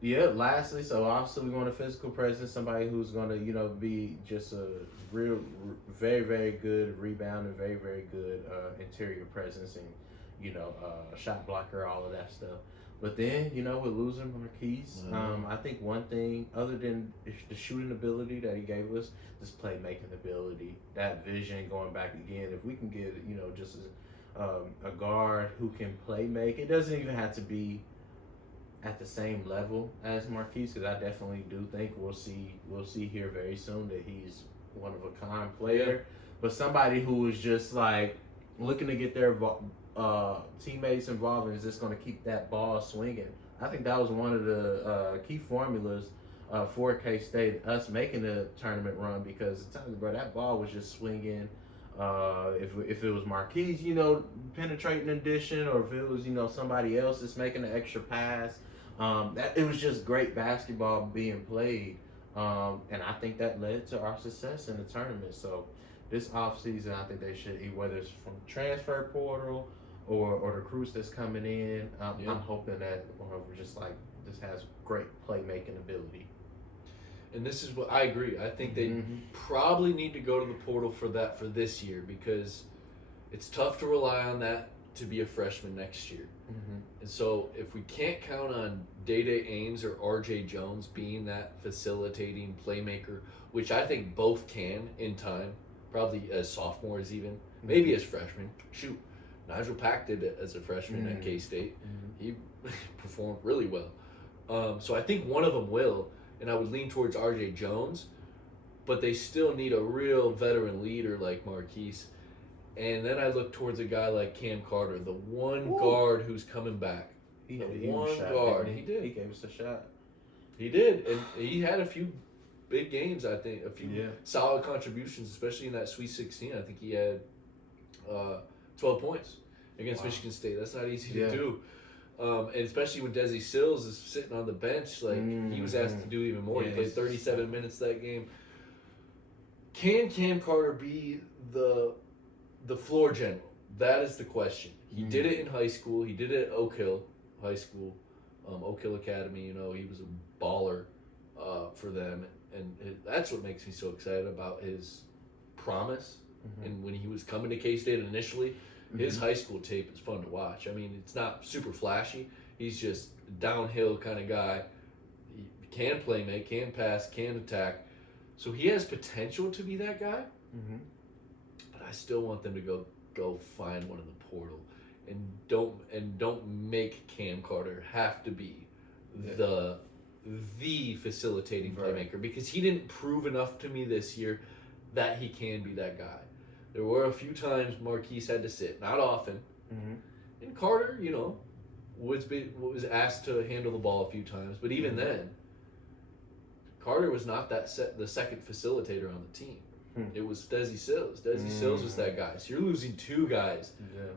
Yeah, lastly, so obviously we want a physical presence, somebody who's going to, be just a real, very, very good rebounder, very, very good interior presence and, shot blocker, all of that stuff. But then, with losing Marquise, I think one thing, other than the shooting ability that he gave us, this playmaking ability, that vision going back again, if we can get, just a guard who can play make, it doesn't even have to be at the same level as Marquise, because I definitely do think we'll see here very soon that he's one of a kind player, but somebody who is just like looking to get their teammates involved and is just going to keep that ball swinging. I think that was one of the key formulas for K-State, us making the tournament run, because at times, bro, that ball was just swinging. If it was Marquise, penetrating addition, or if it was, somebody else that's making an extra pass, that it was just great basketball being played. And I think that led to our success in the tournament. So this offseason, I think they should, whether it's from transfer portal or the recruits that's coming in, I'm hoping that we're just has great playmaking ability. And this is what I agree. I think they probably need to go to the portal for this year, because it's tough to rely on that to be a freshman next year. And so if we can't count on Day-Day Ames or R.J. Jones being that facilitating playmaker, which I think both can in time, probably as sophomores even, maybe as freshmen. Shoot, Nigel Pack did it as a freshman at K-State. He performed really well. So I think one of them will. And I would lean towards R.J. Jones, but they still need a real veteran leader like Marquise. And then I look towards a guy like Cam Carter, the one guard who's coming back. He did. He did. He gave us a shot. He did, and he had a few big games. I think a few solid contributions, especially in that Sweet 16. I think he had 12 points against Michigan State. That's not easy to do. And especially when Desi Sills is sitting on the bench, he was asked to do even more. He played 37 minutes that game. Can Cam Carter be the floor general? That is the question. He did it in high school. He did it at Oak Hill High School, Oak Hill Academy. He was a baller for them, and that's what makes me so excited about his promise. And when he was coming to K-State initially, his high school tape is fun to watch. I mean, it's not super flashy. He's just a downhill kind of guy. He can play make, can pass, can attack. So he has potential to be that guy. But I still want them to go find one in the portal, and don't make Cam Carter have to be the facilitating playmaker, because he didn't prove enough to me this year that he can be that guy. There were a few times Marquise had to sit, not often. And Carter, was asked to handle the ball a few times, but even then, Carter was not the second facilitator on the team. It was Desi Sills. Desi Sills was that guy. So you're losing two guys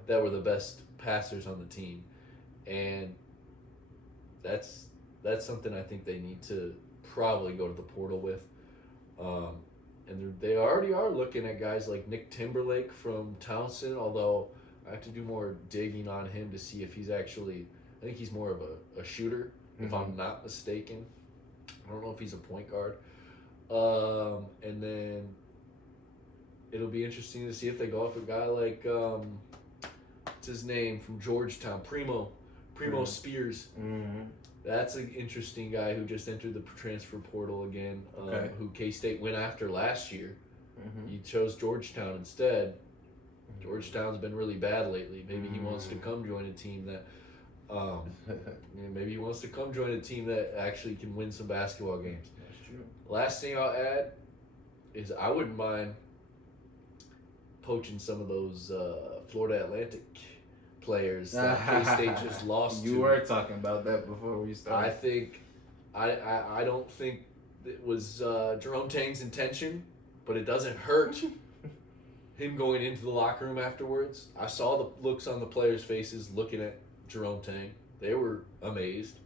that were the best passers on the team, and that's something I think they need to probably go to the portal with. And they already are looking at guys like Nick Timberlake from Townsend, although I have to do more digging on him to see if he's actually, I think he's more of a shooter, if I'm not mistaken. I don't know if he's a point guard. And then it'll be interesting to see if they go off a guy like, what's his name, from Georgetown, Primo Spears. That's an interesting guy who just entered the transfer portal again, who K-State went after last year. He chose Georgetown instead. Georgetown's been really bad lately. Maybe he wants to come join a team that actually can win some basketball games. That's true. Last thing I'll add is I wouldn't mind poaching some of those Florida Atlantic players that K-State just lost to. You were talking about that before we started. I don't think it was Jerome Tang's intention, but it doesn't hurt him going into the locker room afterwards. I saw the looks on the players' faces looking at Jerome Tang. They were amazed,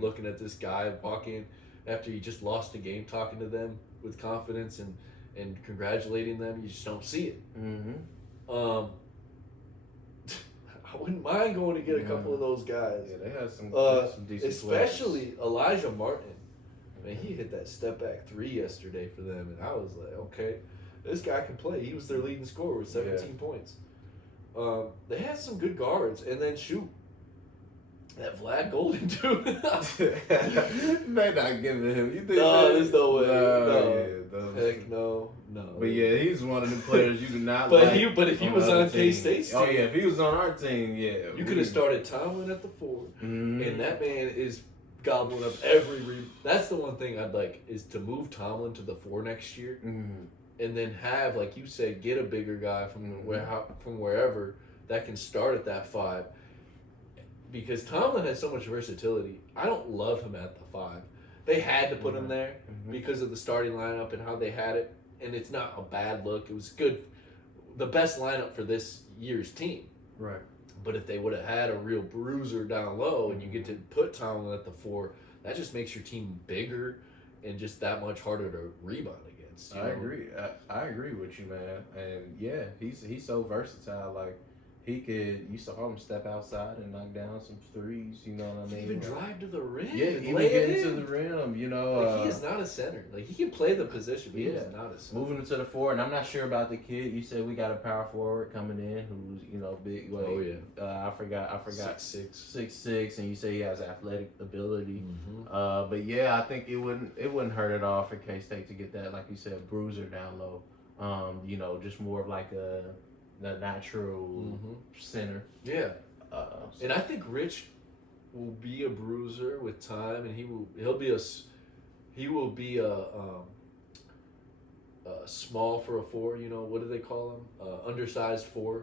looking at this guy walking after he just lost a game, talking to them with confidence and congratulating them. You just don't see it. I wouldn't mind going to get a couple of those guys. Yeah, they had some decent especially players. Elijah Martin. Man, he hit that step back 3 yesterday for them, and I was like, okay, this guy can play. He was their leading scorer with 17 points. They had some good guards, and then that Vlad Golden dude. They're not giving him. You think no, there's no way. Heck no. But yeah, he's one of the players you do not. But if he was on K-State's team, oh yeah, if he was on our team, you could have started Tomlin at the 4, and that man is gobbling up every. That's the one thing I'd like is to move Tomlin to the 4 next year, and then have, like you said, get a bigger guy from wherever that can start at that 5. Because Tomlin has so much versatility. I don't love him at the 5. They had to put him there because of the starting lineup and how they had it. And it's not a bad look. It was good. The best lineup for this year's team. Right. But if they would have had a real bruiser down low and you get to put Tomlin at the 4, that just makes your team bigger and just that much harder to rebound against. I agree. I agree with you, man. And yeah, he's so versatile. Like, you saw him step outside and knock down some threes, you know what I mean? Even drive to the rim. Yeah, even get into the rim, he is not a center. Like, he can play the position, but he is not a center. Moving him to the 4, and I'm not sure about the kid. You said we got a power forward coming in who's, big. Like, I forgot. 6'6", and you say he has athletic ability. But yeah, I think it wouldn't hurt at all for K-State to get that, like you said, bruiser down low. Just more of like the natural center. Yeah. And I think Rich will be a bruiser with time, and he'll be a small for a 4. What do they call him? Undersized 4.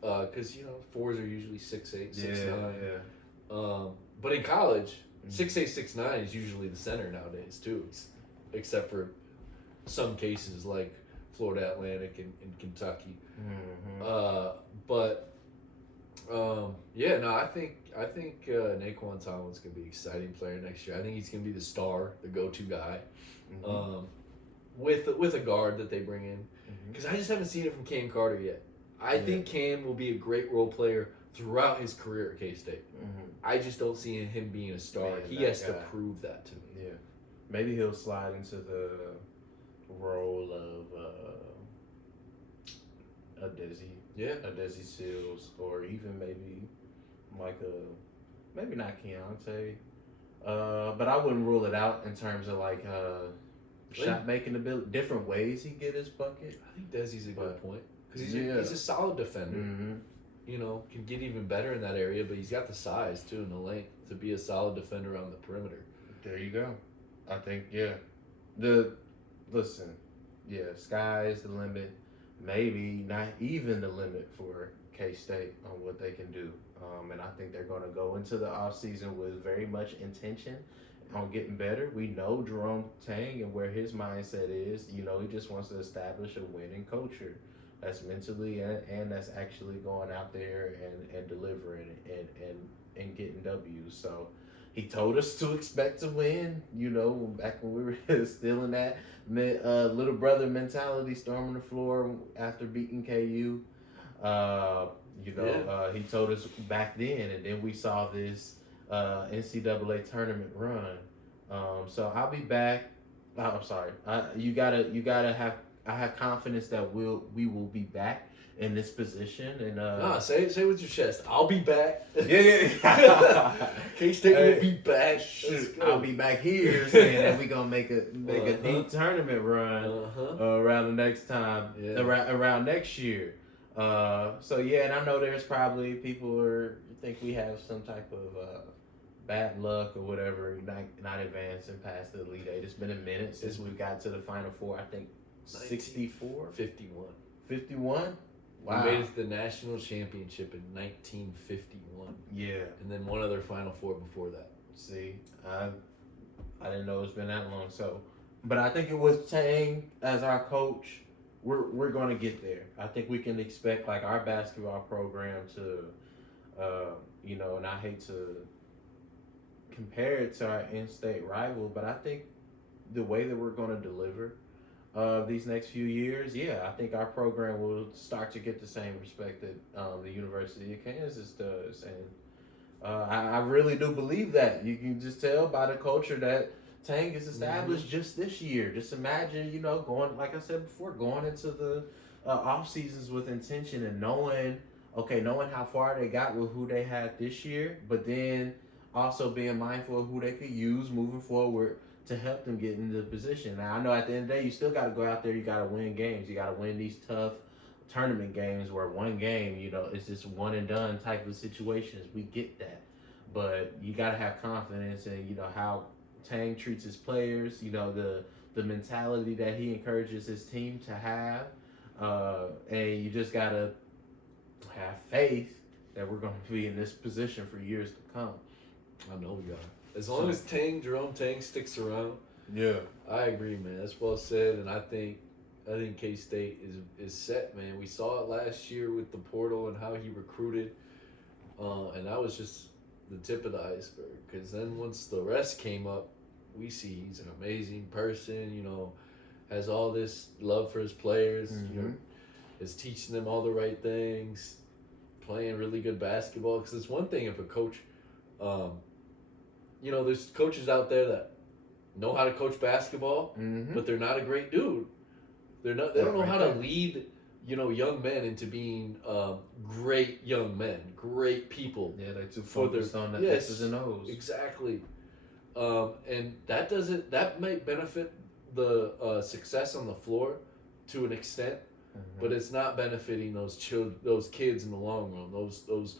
Because 4s are usually 6'8", 6'9". Yeah. But in college, 6'8", 6'9" is usually the center nowadays too, except for some cases like Florida Atlantic and Kentucky. I think Naquan Tomlin's gonna be an exciting player next year. I think he's gonna be the star, the go-to guy, with a guard that they bring in. Because I just haven't seen it from Cam Carter yet. I think Cam will be a great role player throughout his career at K-State. I just don't see him being a star. He has to prove that to me. Yeah, maybe he'll slide into the role of a Desi Sills, or even maybe maybe not Keontae, but I wouldn't rule it out in terms of like shot making ability, different ways he get his bucket. I think Desi's a good point because he's a solid defender. Can get even better in that area, but he's got the size too and the length to be a solid defender on the perimeter. There you go. I think sky's the limit. Maybe not even the limit for K-State on what they can do. And I think they're going to go into the offseason with very much intention on getting better. We know Jerome Tang and where his mindset is. You know, he just wants to establish a winning culture that's mentally and that's actually going out there and delivering and getting W's. So he told us to expect to win, you know, back when we were still in that little brother mentality, storming the floor after beating KU. He told us back then, and then we saw this NCAA tournament run. So I'll be back. I'm sorry. You gotta have. I have confidence that we will be back in this position. And say it with your chest. I'll be back. Yeah. K-State will be back. I'll be back here saying that we're gonna make a deep tournament run around the next time, around next year. So yeah, and I know there's probably people who think we have some type of bad luck or whatever, not advancing past the Elite Eight. It's been a minute since we got to the Final Four. I think 64? 51? Wow. We made it to the national championship in 1951. Yeah. And then one other Final Four before that. See, I didn't know it's been that long. So, but I think it was Tang as our coach. We're going to get there. I think we can expect like our basketball program to, and I hate to compare it to our in-state rival, but I think the way that we're going to deliver these next few years, I think our program will start to get the same respect that the University of Kansas does. And I really do believe that. You can just tell by the culture that Tang is established just this year. Just imagine, going, like I said before, going into the off seasons with intention and knowing how far they got with who they had this year, but then also being mindful of who they could use moving forward to help them get into the position. Now, I know at the end of the day, you still got to go out there. You got to win games. You got to win these tough tournament games where one game, it's just one and done type of situations. We get that. But you got to have confidence in, how Tang treats his players, the mentality that he encourages his team to have. And you just got to have faith that we're going to be in this position for years to come. I know we are. As long as Jerome Tang sticks around, I agree, man. That's well said, and I think K-State is set, man. We saw it last year with the portal and how he recruited, and that was just the tip of the iceberg. Because then once the rest came up, we see he's an amazing person. Has all this love for his players. Is teaching them all the right things, playing really good basketball. Because it's one thing if a coach. There's coaches out there that know how to coach basketball, but they're not a great dude. They don't know how to lead, young men into being great young men, great people. Yeah, they're too focused on the X's and O's. Exactly. And that might benefit the success on the floor to an extent, but it's not benefiting those kids in the long run. Those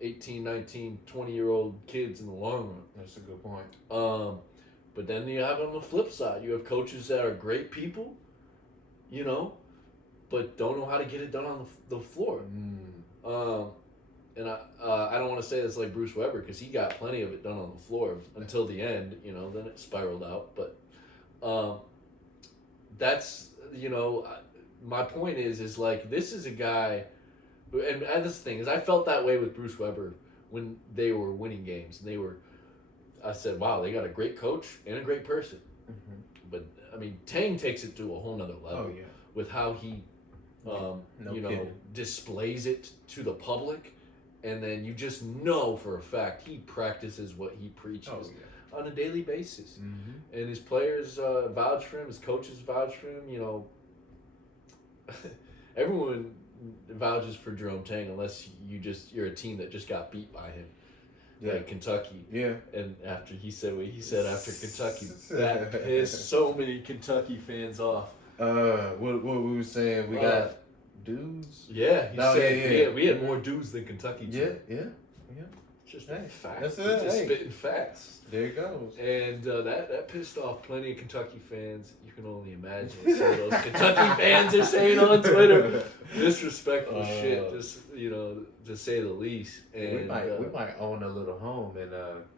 18, 19, 20-year-old kids in the long run. That's a good point. But then you have on the flip side, you have coaches that are great people, but don't know how to get it done on the floor. And I don't want to say this like Bruce Weber because he got plenty of it done on the floor until the end, then it spiraled out. But that's, my point is like this is a guy. And this thing is, I felt that way with Bruce Weber when they were winning games. And I said, wow, they got a great coach and a great person. But, Tang takes it to a whole nother level with how he, displays it to the public. And then you just know for a fact he practices what he preaches on a daily basis. And his players vouch for him, his coaches vouch for him, everyone vouches for Jerome Tang unless you're a team that just got beat by him, like Kentucky. Yeah. And after he said what he said after Kentucky, that pissed so many Kentucky fans off. What we were saying, we got dudes. Yeah, he said we had more dudes than Kentucky. Yeah. Just facts. That's it. Just spitting facts. There it goes. And that pissed off plenty of Kentucky fans. You can only imagine what some of those Kentucky fans are saying on Twitter. Disrespectful shit, just to say the least. And we might own a little home in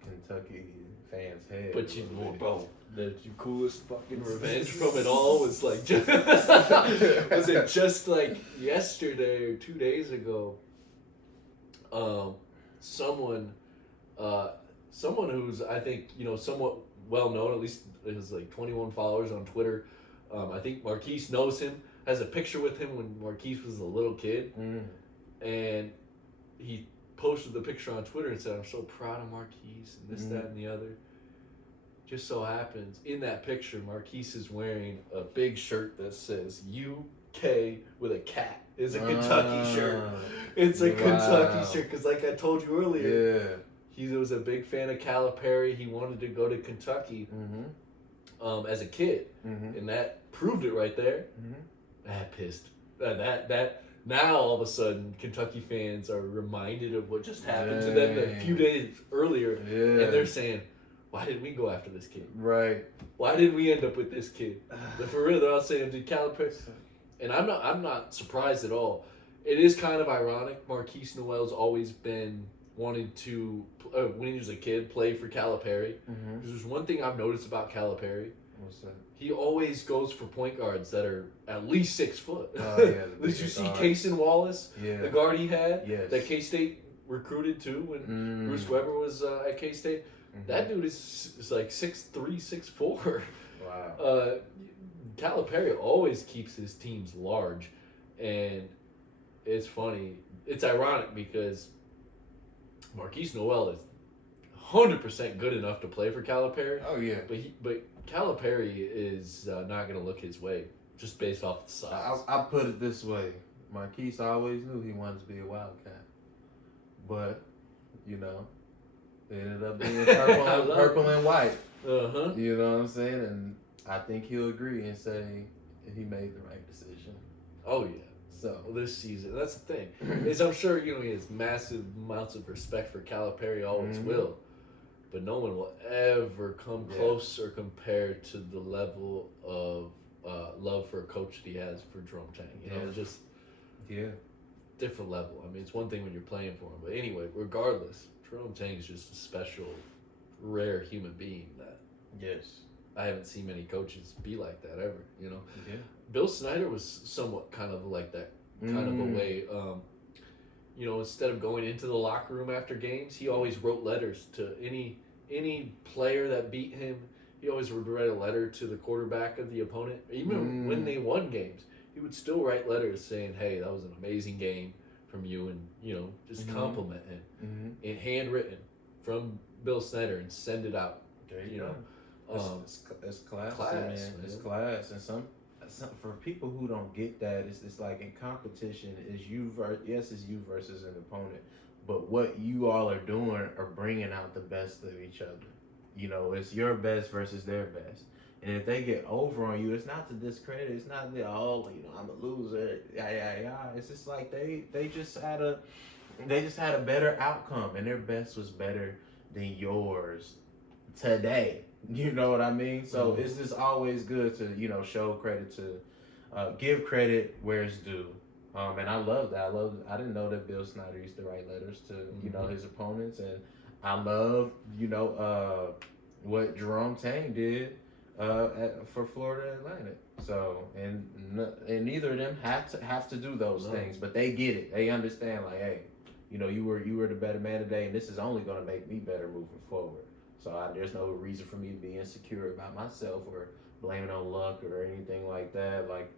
Kentucky fans' head. But a you little know, bit. bro, the coolest fucking revenge from it all was like, was it just like yesterday or 2 days ago? Someone who's I think somewhat well known, at least has like 21 followers on Twitter. I think Marquise knows him. Has a picture with him when Marquise was a little kid, and he posted the picture on Twitter and said, "I'm so proud of Marquise and this, that, and the other." Just so happens, in that picture, Marquise is wearing a big shirt that says UK with a cat. It's a Kentucky shirt. It's a Kentucky shirt because, like I told you earlier, he was a big fan of Calipari. He wanted to go to Kentucky as a kid, and that proved it right there. That pissed. That now all of a sudden Kentucky fans are reminded of what just happened to them a few days earlier, and they're saying, "Why didn't we go after this kid? Right? Why didn't we end up with this kid?" But for real, they're all saying, "Did Calipari?" And I'm not surprised at all. It is kind of ironic. Marquise Noel's always been wanting to, when he was a kid, play for Calipari. Because there's one thing I've noticed about Calipari. What's that? He always goes for point guards that are at least 6 foot. Oh, yeah, Did you see Cason Wallace, the guard he had, that K-State recruited too when Bruce Weber was at K-State? That dude is like 6'3", 6'4". Wow. Calipari always keeps his teams large, and it's funny. It's ironic because Marquise Noel is 100% good enough to play for Calipari. Oh yeah. But Calipari is not going to look his way just based off the size. I'll put it this way: Marquise always knew he wanted to be a Wildcat, but it ended up being purple and white. You know what I'm saying? And I think he'll agree and say he made the right decision. Oh yeah. So this season, that's the thing. Is I'm sure he has massive amounts of respect for Calipari, always will, but no one will ever come close or compare to the level of love for a coach that he has for Jerome Tang. Just different level. I mean, it's one thing when you're playing for him, but anyway, regardless, Jerome Tang is just a special, rare human being that I haven't seen many coaches be like that ever. Bill Snyder was somewhat kind of like that kind of a way. Instead of going into the locker room after games, he always wrote letters to any player that beat him. He always would write a letter to the quarterback of the opponent. Even when they won games, he would still write letters saying, "Hey, that was an amazing game from you," and just compliment him. And handwritten from Bill Snyder and send it out. There you go. It's class, man. It's class, and some for people who don't get that, it's like in competition is it's you versus an opponent, but what you all are doing are bringing out the best of each other. It's your best versus their best, and if they get over on you, it's not to discredit. It's not that I'm a loser. It's just like they just had a better outcome, and their best was better than yours today. You know what I mean? So it's just always good to, show credit to, give credit where it's due. And I love that. I didn't know that Bill Snyder used to write letters to, his opponents. And I love, what Jerome Tang did, for Florida Atlantic. So, and neither of them have to do those things, but they get it. They understand like, hey, you were the better man today, and this is only going to make me better moving forward. So there's no reason for me to be insecure about myself or blame it on luck or anything like that. Like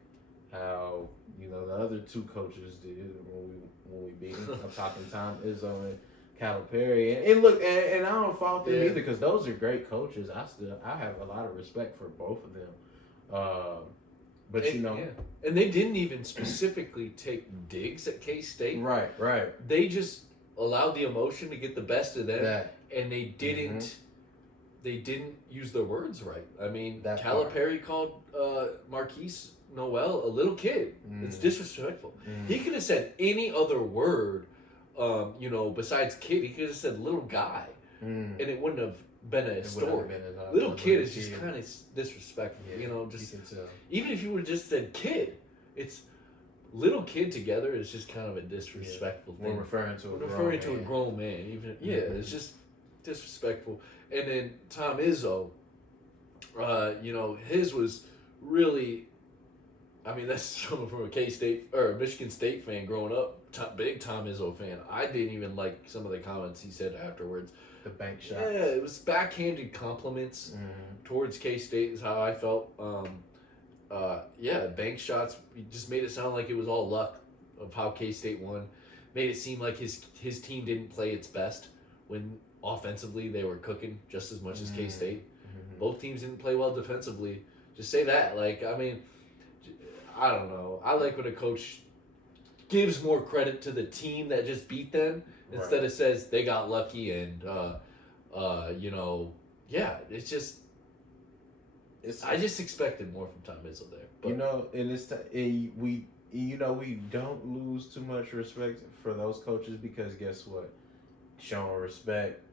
how the other two coaches did when we beat them. I'm talking Tom Izzo and Calipari. And look, and I don't fault them either because those are great coaches. I have a lot of respect for both of them. But and they didn't even specifically take digs at K-State. Right. They just allowed the emotion to get the best of them, and they didn't. They didn't use their words right. I mean, Calipari called Marquise Noel a little kid. It's disrespectful. He could have said any other word, besides kid. He could have said little guy, and it wouldn't have been a story. Little kid is just kind of disrespectful. Even if you would have just said kid, it's little kid together is just kind of a disrespectful thing. We're referring to a grown man. Even it's just disrespectful. And then Tom Izzo, his was really. I mean, that's from a K-State or a Michigan State fan growing up. Big Tom Izzo fan. I didn't even like some of the comments he said afterwards. The bank shots. Yeah, it was backhanded compliments towards K-State is how I felt. Bank shots. He just made it sound like it was all luck of how K-State won. Made it seem like his team didn't play its best when offensively they were cooking just as much as K-State. Both teams didn't play well defensively. Just say that. Like, I mean, I don't know. I like when a coach gives more credit to the team that just beat them instead of says they got lucky and, it's just. I just expected more from Tom Izzo there. But. In this time, we don't lose too much respect for those coaches because guess what? Showing respect,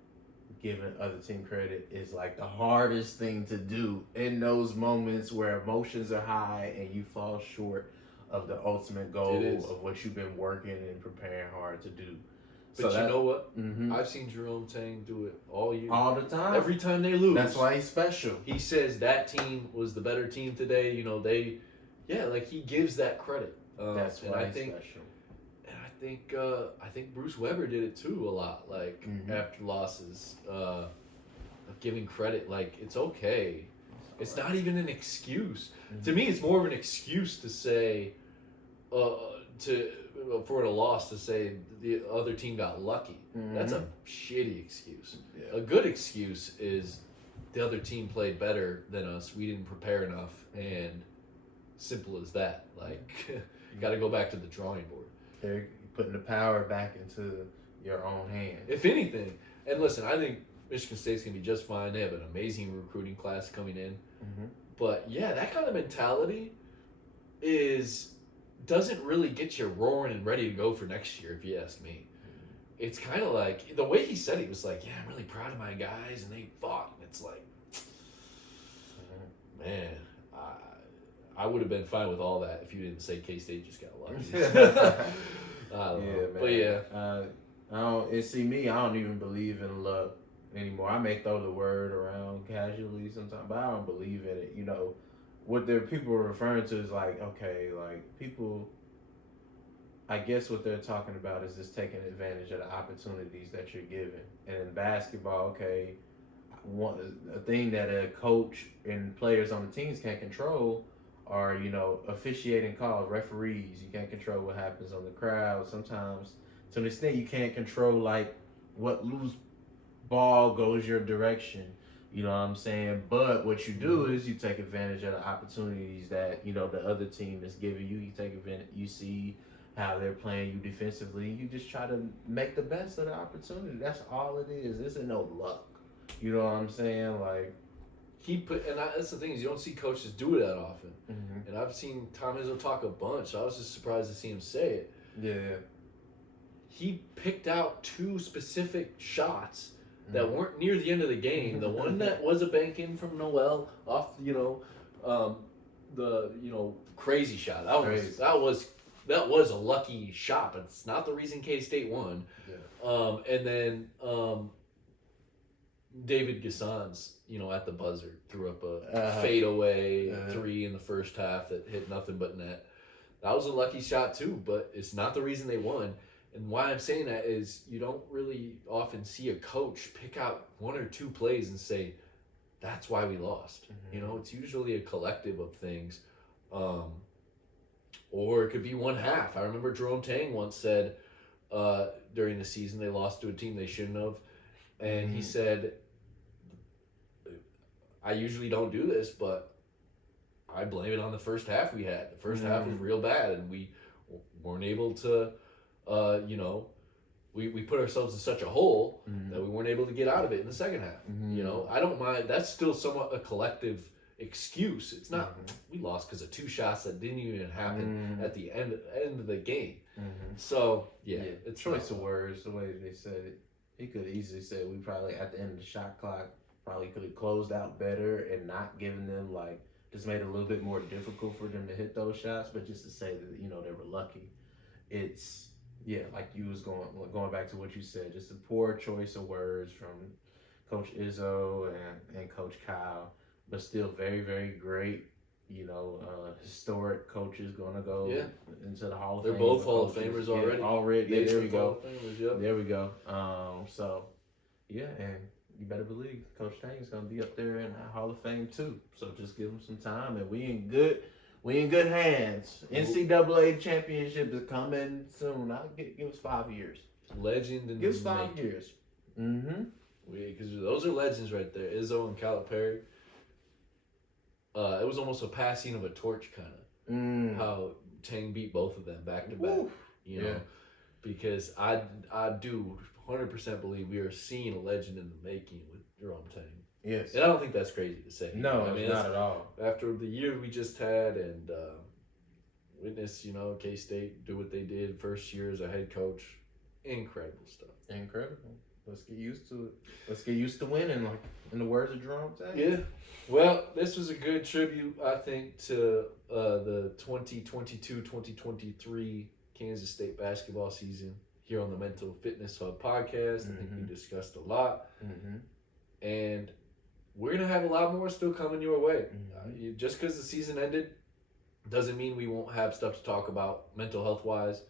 giving other team credit is like the hardest thing to do in those moments where emotions are high and you fall short of the ultimate goal of what you've been working and preparing hard to do. But you know what? I've seen Jerome Tang do it all year. All the time. Every time they lose. That's why he's special. He says that team was the better team today. He gives that credit. That's why he's special. And I think Bruce Weber did it too a lot. Like after losses, of giving credit. Like it's okay. It's not even an excuse. To me, it's more of an excuse to say, for a loss to say the other team got lucky. That's a shitty excuse. Yeah. A good excuse is the other team played better than us. We didn't prepare enough, and simple as that. Like, you got to go back to the drawing board. They're putting the power back into your own hands. If anything, and listen, I think Michigan State's gonna be just fine. They have an amazing recruiting class coming in. But yeah, that kind of mentality doesn't really get you roaring and ready to go for next year, if you ask me. It's kind of like, the way he said it, he was like, yeah, I'm really proud of my guys, and they fought. And it's like, man, I would have been fine with all that if you didn't say K-State just got lucky. I don't know. Man. But yeah. I don't even believe in luck anymore. I may throw the word around casually sometimes, but I don't believe in it. What people are referring to is like, okay, like people, I guess what they're talking about is just taking advantage of the opportunities that you're given. And in basketball, okay, a thing that a coach and players on the teams can't control are, officiating calls, referees. You can't control what happens on the crowd. Sometimes, to an extent, you can't control like what loose ball goes your direction. You know what I'm saying? But what you do is you take advantage of the opportunities that, the other team is giving you. You take advantage, you see how they're playing you defensively. You just try to make the best of the opportunity. That's all it is. This isn't no luck. You know what I'm saying? Like, that's the thing is you don't see coaches do it that often. And I've seen Tom Izzo talk a bunch, so I was just surprised to see him say it. Yeah. He picked out two specific shots that weren't near the end of the game. The one that was a bank in from Noel off, the crazy shot. That was a lucky shot, but it's not the reason K-State won. Yeah. And then David Gassan's, at the buzzer threw up a fadeaway three in the first half that hit nothing but net. That was a lucky shot too, but it's not the reason they won. And why I'm saying that is you don't really often see a coach pick out one or two plays and say, that's why we lost. It's usually a collective of things. Or it could be one half. I remember Jerome Tang once said during the season they lost to a team they shouldn't have. And he said, I usually don't do this, but I blame it on the first half we had. The first half was real bad, and we weren't able to... we put ourselves in such a hole that we weren't able to get out of it in the second half. I don't mind. That's still somewhat a collective excuse. It's not we lost because of two shots that didn't even happen at the end of the game. So it's choice of words. The way they said it, he could easily say we probably at the end of the shot clock probably could have closed out better and not given them just made it a little bit more difficult for them to hit those shots. But just to say that they were lucky, it's. Yeah, like you was going back to what you said, just a poor choice of words from Coach Izzo and Coach Kyle, but still very, very great. Historic coaches gonna go into the Hall of Fame. They're both Hall of Famers already. Already. Yeah, there we go. Hall of Famers, yep. There we go. So yeah, and you better believe Coach Tang's gonna be up there in the Hall of Fame too. So just give him some time, and we in good hands. NCAA championship is coming soon. Give us 5 years. Legend and give us 5 years. Mm-hmm. Because those are legends right there. Izzo and Calipari. It was almost a passing of a torch, kind of. How Tang beat both of them back to back. You know, because I do 100% believe we are seeing a legend in the making with Jerome Tang. Yes. And I don't think that's crazy to say. No, I mean, not at all. After the year we just had and witness, K-State do what they did first year as a head coach. Incredible stuff. Incredible. Let's get used to it. Let's get used to winning, like in the words of Jerome Tang. Yeah. Well, this was a good tribute, I think, to the 2022-2023 Kansas State basketball season here on the Mental Fitness Hub podcast. I think we discussed a lot. And we're going to have a lot more still coming your way. Just because the season ended doesn't mean we won't have stuff to talk about mental health-wise.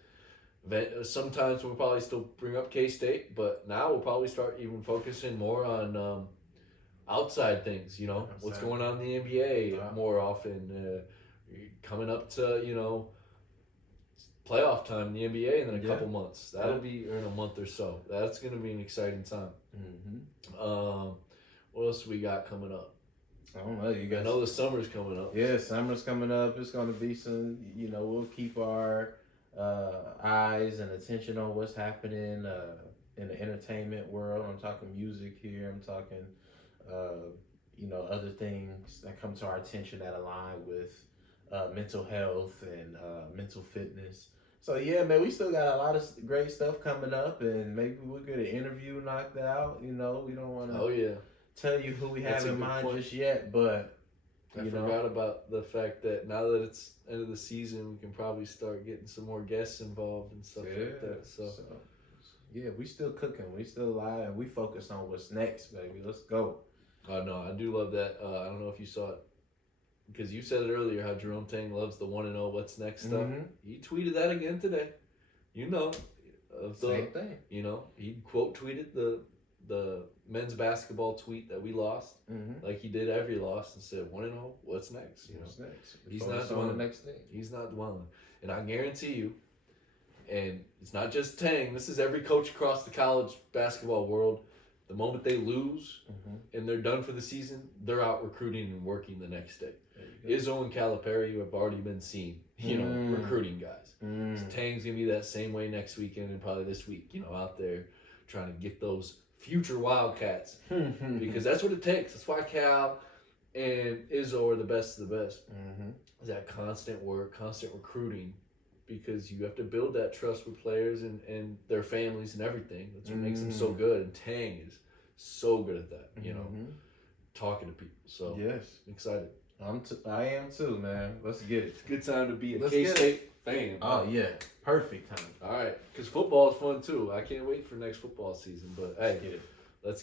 Sometimes we'll probably still bring up K-State, but now we'll probably start even focusing more on outside things, what's going on in the NBA more often, coming up to, playoff time in the NBA in a couple months. That'll be in a month or so. That's going to be an exciting time. What else we got coming up? I don't know. You guys. I know the summer's coming up. Yeah, summer's coming up. It's going to be some, we'll keep our eyes and attention on what's happening in the entertainment world. I'm talking music here. I'm talking, other things that come to our attention that align with mental health and mental fitness. So yeah, man, we still got a lot of great stuff coming up, and maybe we'll get an interview knocked out. We don't want to tell you who we have in mind just yet, but I forgot about the fact that now that it's end of the season, we can probably start getting some more guests involved and stuff like that. So yeah, we still cooking, we still alive, and we focus on what's next, baby. Let's go. Oh no, I do love that. I don't know if you saw it, because you said it earlier how Jerome Tang loves the 1-0 what's next stuff. He tweeted that again today. Same thing. He quote tweeted the men's basketball tweet that we lost, like he did every loss, and said 1-0 what's next. What's next? He's not dwelling. The next thing. He's not dwelling, and I guarantee you. And it's not just Tang. This is every coach across the college basketball world. The moment they lose and they're done for the season, they're out recruiting and working the next day. Izzo and Calipari have already been seen, recruiting guys. So Tang's going to be that same way next weekend and probably this week, out there trying to get those future Wildcats. Because that's what it takes. That's why Cal and Izzo are the best of the best. Is that constant work, constant recruiting. Because you have to build that trust with players and their families and everything. That's what makes them so good. And Tang is so good at that, talking to people. So yes, excited. I am too, man. Let's get it. It's a good time to be a K-State fan. Oh yeah, perfect time. All right, because football is fun too. I can't wait for next football season. But hey, get it.